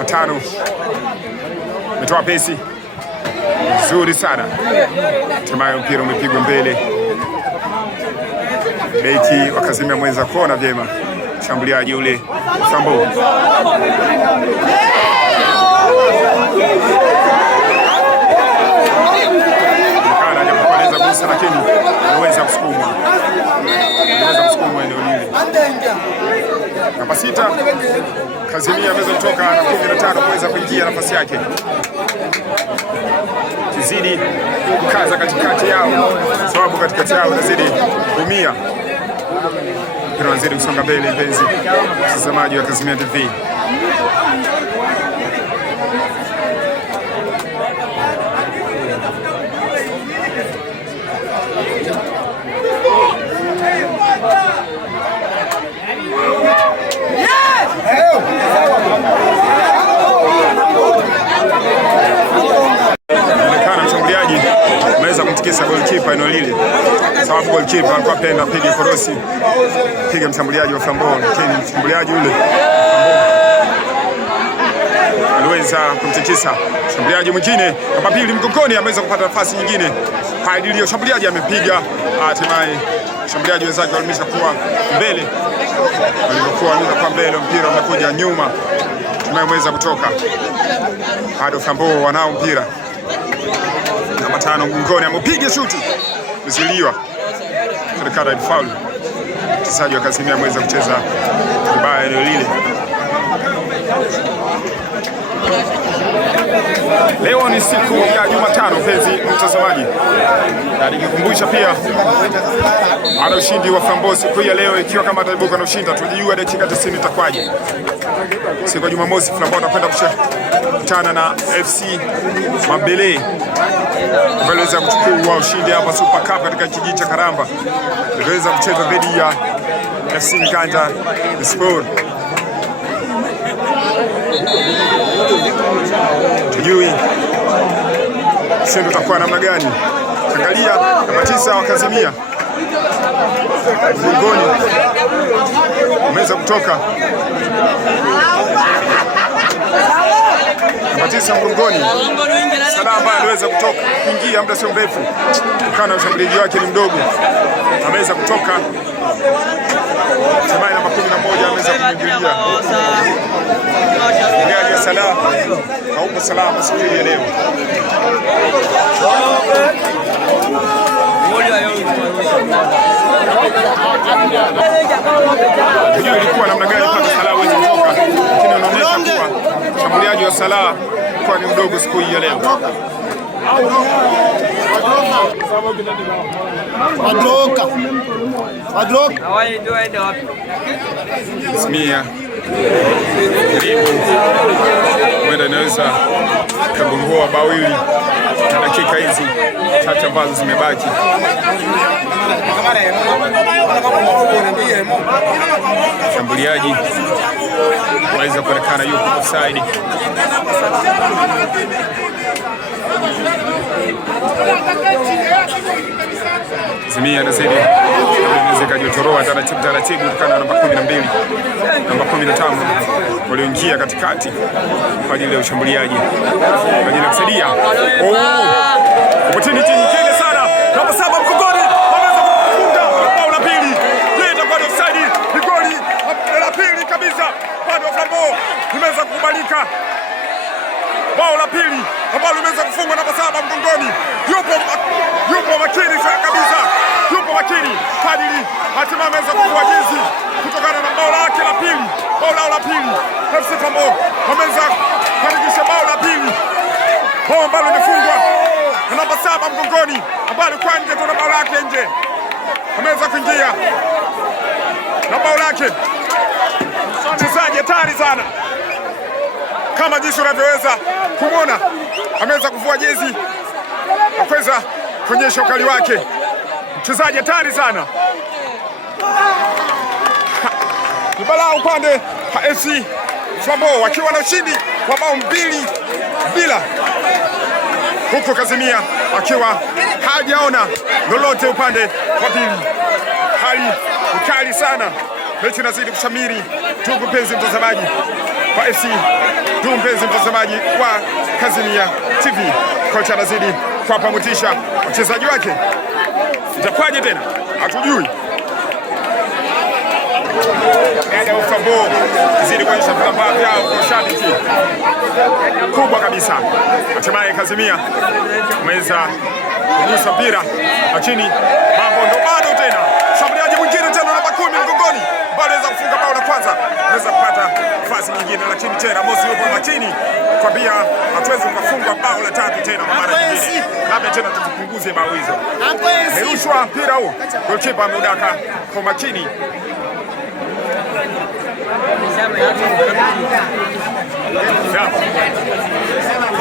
5. Metoa pesi nzuri sana, hatimaye mpira umepigwa mbele. Beki wa Kazimia mweza kuona vyema mshambuliaji ule Flambeau. Kana hajakuweza gusa, lakini anaweza kusukumwa, eneo lile. Namba 6 Kazimia ameweza kutoka na 15 kuweza kuingia nafasi yake. Kizidi kaza katikati yao, sababu katikati yao inazidi kuumia. Mpira unazidi kusonga mbele, mpenzi mtazamaji wa Kazimia TV. Mshambuliaji ameweza kumtikisa goalkeeper eneo lile, sababu goalkeeper alikuwa penda piga korosi, piga mshambuliaji wa Flambeau, lakini mshambuliaji yule aliweza kumtikisa. Mshambuliaji mwingine namba 2 mgongoni ameweza kupata nafasi nyingine. Haidilio mshambuliaji amepiga, hatimaye mshambuliaji wenzake walimisha kuwa mbele, walikuwa mbele, mpira umekuja nyuma, tumeweza kutoka. Bado Flambeau wanao mpira. Namba 5 mgongoni amepiga shuti, mziliwa katika red foul. Mchezaji wa Kazimia ameweza kucheza vibaya eneo lile. Leo ni siku ya Jumatano, mpenzi mtazamaji, na nikikumbusha pia ana ushindi wa Flambeau siku ya leo, ikiwa kama ataibuka na ushindi tujijua dakika 90 itakwaje. Siku ya Jumamosi Flambeau anakwenda kukutana na FC Mabele, waliweza kuchukua ushindi hapa Super Cup katika kijiji cha Karamba, waliweza kucheza dhidi ya FC Nganja Sport. Tujui ushindi utakuwa namna gani. Angalia namba 9 wa Kazimia mgongoni umeweza kutoka, namba 9 mgongoni Salah ambaye aliweza kutoka kuingia muda sio mrefu, kana ushambuliaji wake ni mdogo, ameweza kutoka. Semaye namba 11 ameweza kuingilia. Gari ya Salah haupo salama siku ya leo. Hiyo ilikuwa namna gani mpaka Salah aweze kutoka, lakini inaonyesha kuwa mshambuliaji wa Salah kwa ni mdogo siku hii ya leo. Kazimia mwenda inaweza kagomboa bawili na dakika hizi chache ambazo zimebaki. Mshambuliaji waweza kuonekana yuko offside. Kazimia anazidi kujitoroa taratibu kutokana na namba 12 namba 15 walioingia katikati kwa ajili ya ushambuliaji, kwa ajili ya kusaidia. Opportunity nyingine sana, namba 7 mgongoni anaweza kufunga bao la pili. Yeye itakuwa offside, ni goli la pili kabisa. Bado Flambeau imeweza kukubalika bao la pili. ambalo limeweza kufungwa namba 7 mgongoni. Yupo makini kabisa, yupo makini kadiri hatimaye ameweza kufungua jezi kutokana na bao lake la pili. Bao lao la pili, FC Flambeau wameweza kuhakikisha bao la pili, bao ambalo limefungwa na namba 7 mgongoni, ambalo kwa nje kuna bao lake nje, ameweza kuingia na bao lake. Mchezaji hatari sana kama jinsi unavyoweza kumwona, ameweza kuvua jezi na kuweza kuonyesha ukali wake. Mchezaji hatari sana. Ni balaa upande wa FC Flambeau wakiwa na ushindi wa bao 2-0, huko Kazimia akiwa hajaona lolote upande wa pili. Hali ukali sana, mechi inazidi kushamiri. Ndugu mpenzi mtazamaji wa FC, ndugu mpenzi mtazamaji wa Kazimia TV, kocha anazidi kuwapa motisha wachezaji wake. Itakuwaje tena hatujui. Flambeau zidi kuonyesha vitambaa vyao kwa shabiki kubwa kabisa. Hatimaye Kazimia ameweza kugusa mpira, lakini mambo ndo bado tena. Shambuliaji mwingine tena namba 10 mgongoni, bado anaweza kufunga bao la kwanza, anaweza kupata nafasi nyingine, lakini tena Mosi yupo makini kwambia hatuwezi kufunga bao la tatu tena mara nyingine, labda tena tupunguze bao hizo. Merushwa mpira huu, goalkeeper ameudaka kwa makini.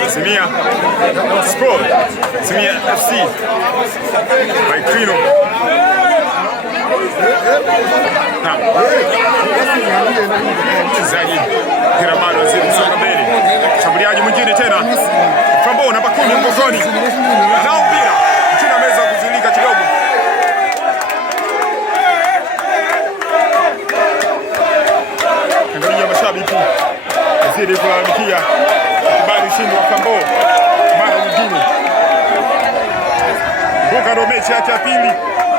Kazimia Sport, Kazimia FC Maikrino. Mchezaji Piramano zidi kusonga mbele. Shambuliaji mwingine tena Flambeau namba 10 mgongoni, nao mpira chini, ameweza kuzilika kidogo. Angalia mashabiki zidi kulalamikia kubali ushindi wa Flambeau mara nyingine. Kumbuka ndo mechi yake ya pili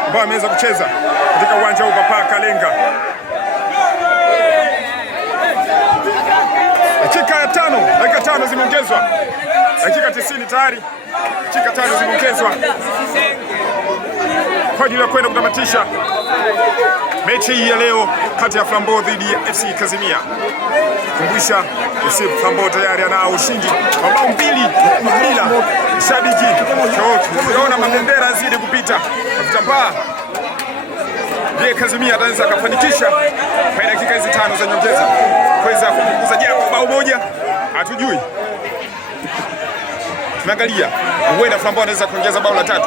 ambayo ameweza kucheza katika uwanja huu Papa Kalenga. Dakika 5 zimeongezwa, dakika 90 tayari, dakika 5 zimeongezwa kwa ajili ya kwenda kutamatisha mechi hii ya leo kati ya Flambeau dhidi ya FC Kazimia. Kumbusha FC Flambeau tayari anao ushindi wa bao 2-0. Shabiki tunaona mabendera zidi kupita vitambaa. Je, Kazimia ataweza kufanikisha kwa dakika hizi 5 za nyongeza kuweza kupunguza japo bao moja? Hatujui. Tunaangalia huenda Flambeau anaweza kuongeza bao la 3.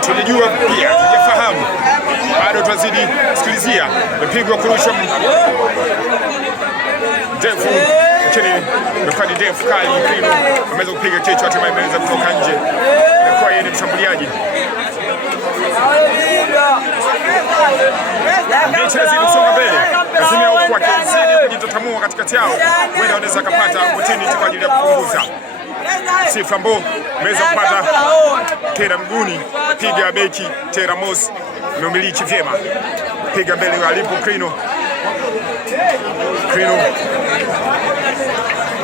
Tunajua pia tujafahamu, bado tunazidi kusikilizia mpigwa kurusha ndefu, lakini ndio ndefu kali. Kino ameweza kupiga kichwa, hatimaye ameweza kutoka nje. Kwa yeye ni mshambuliaji. Mechi inazidi kusonga mbele. Kazimia huku akizidi kujitatamua katikati yao, huenda wanaweza kupata mtini kwa ajili ya kupunguza. Si Flambeau ameweza kupata tena mguni, piga beki tena Mosi ameumiliki vyema, piga mbele alipo Krino.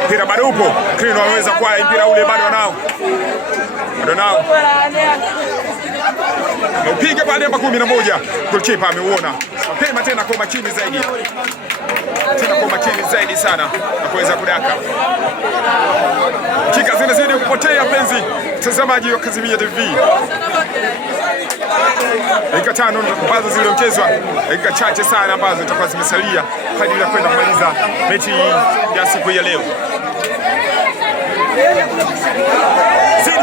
Mpira bado upo, Krino anaweza kwa mpira ule bado nao. Upiga pale namba 11, goalkeeper ameuona mapema tena kwa makini zaidi, sana na kuweza kudaka. Dakika zinazidi kupotea, penzi mtazamaji wa Kazimia TV. Dakika 5 ambazo ziliongezwa, dakika chache sana ambazo zitakuwa zimesalia kwa ajili ya kwenda kumaliza mechi ya siku ya leo. Zidi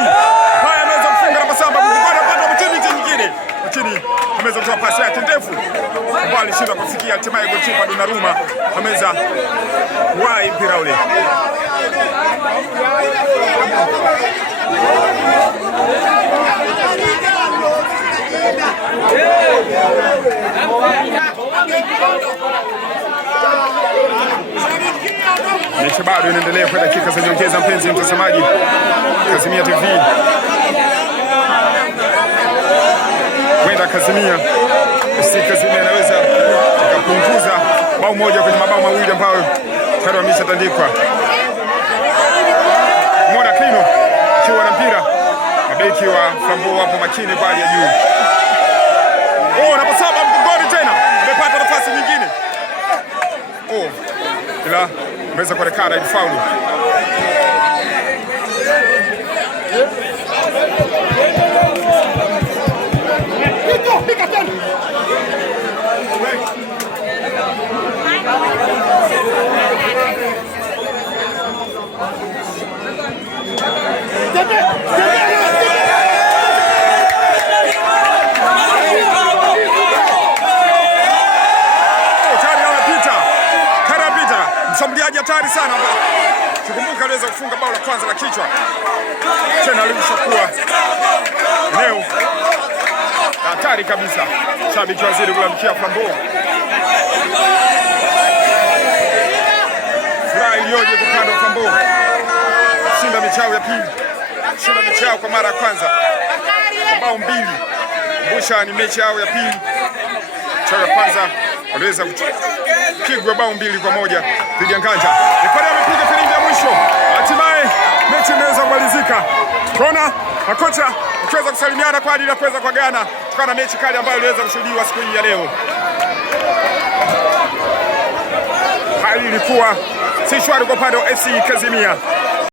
haya ameweza kufunga namba 7 kwa kupata mtini nyingine, lakini ameweza kutoa pasi yake ndefu ambayo alishinda kufikia. Hatimaye goalkeeper Donnarumma ameweza kuwahi mpira ule. Mechi bado inaendelea kwa dakika za nyongeza, mpenzi mtazamaji Kazimia TV. Wenda Kazimia anaweza kupunguza bao moja kwenye mabao mawili ambayo tayari wameshatandikwa. Mashabiki wa Flambeau wapo makini kwa hali ya juu. Namba 7 mgongoni tena. Amepata nafasi nyingine. Ila ameweza kuonekana ni faulu. Mshambuliaji hatari sana. Sikumbuka aliweza kufunga bao la kwanza la kichwa. Tena alishakuwa eneo hatari kabisa. Shabiki waziri kulamkia Flambeau. Furaha iliyoje kwa upande wa Flambeau. Shinda michao ya pili. Shinda michao kwa mara ya kwanza. Bao 2. Busha ni mechi yao ya pili. Michao ya kwanza waliweza kupigwa bao 2-1 dhidi ya Nganja. Refari amepiga filimbi ya mwisho. Hatimaye mechi imeweza kumalizika. Kona na kocha wakiweza kusalimiana kwa ajili ya kuweza kuagana kutokana na mechi kali ambayo iliweza kushuhudiwa siku hii ya leo. Hali ilikuwa si shwari kwa upande wa FC Kazimia.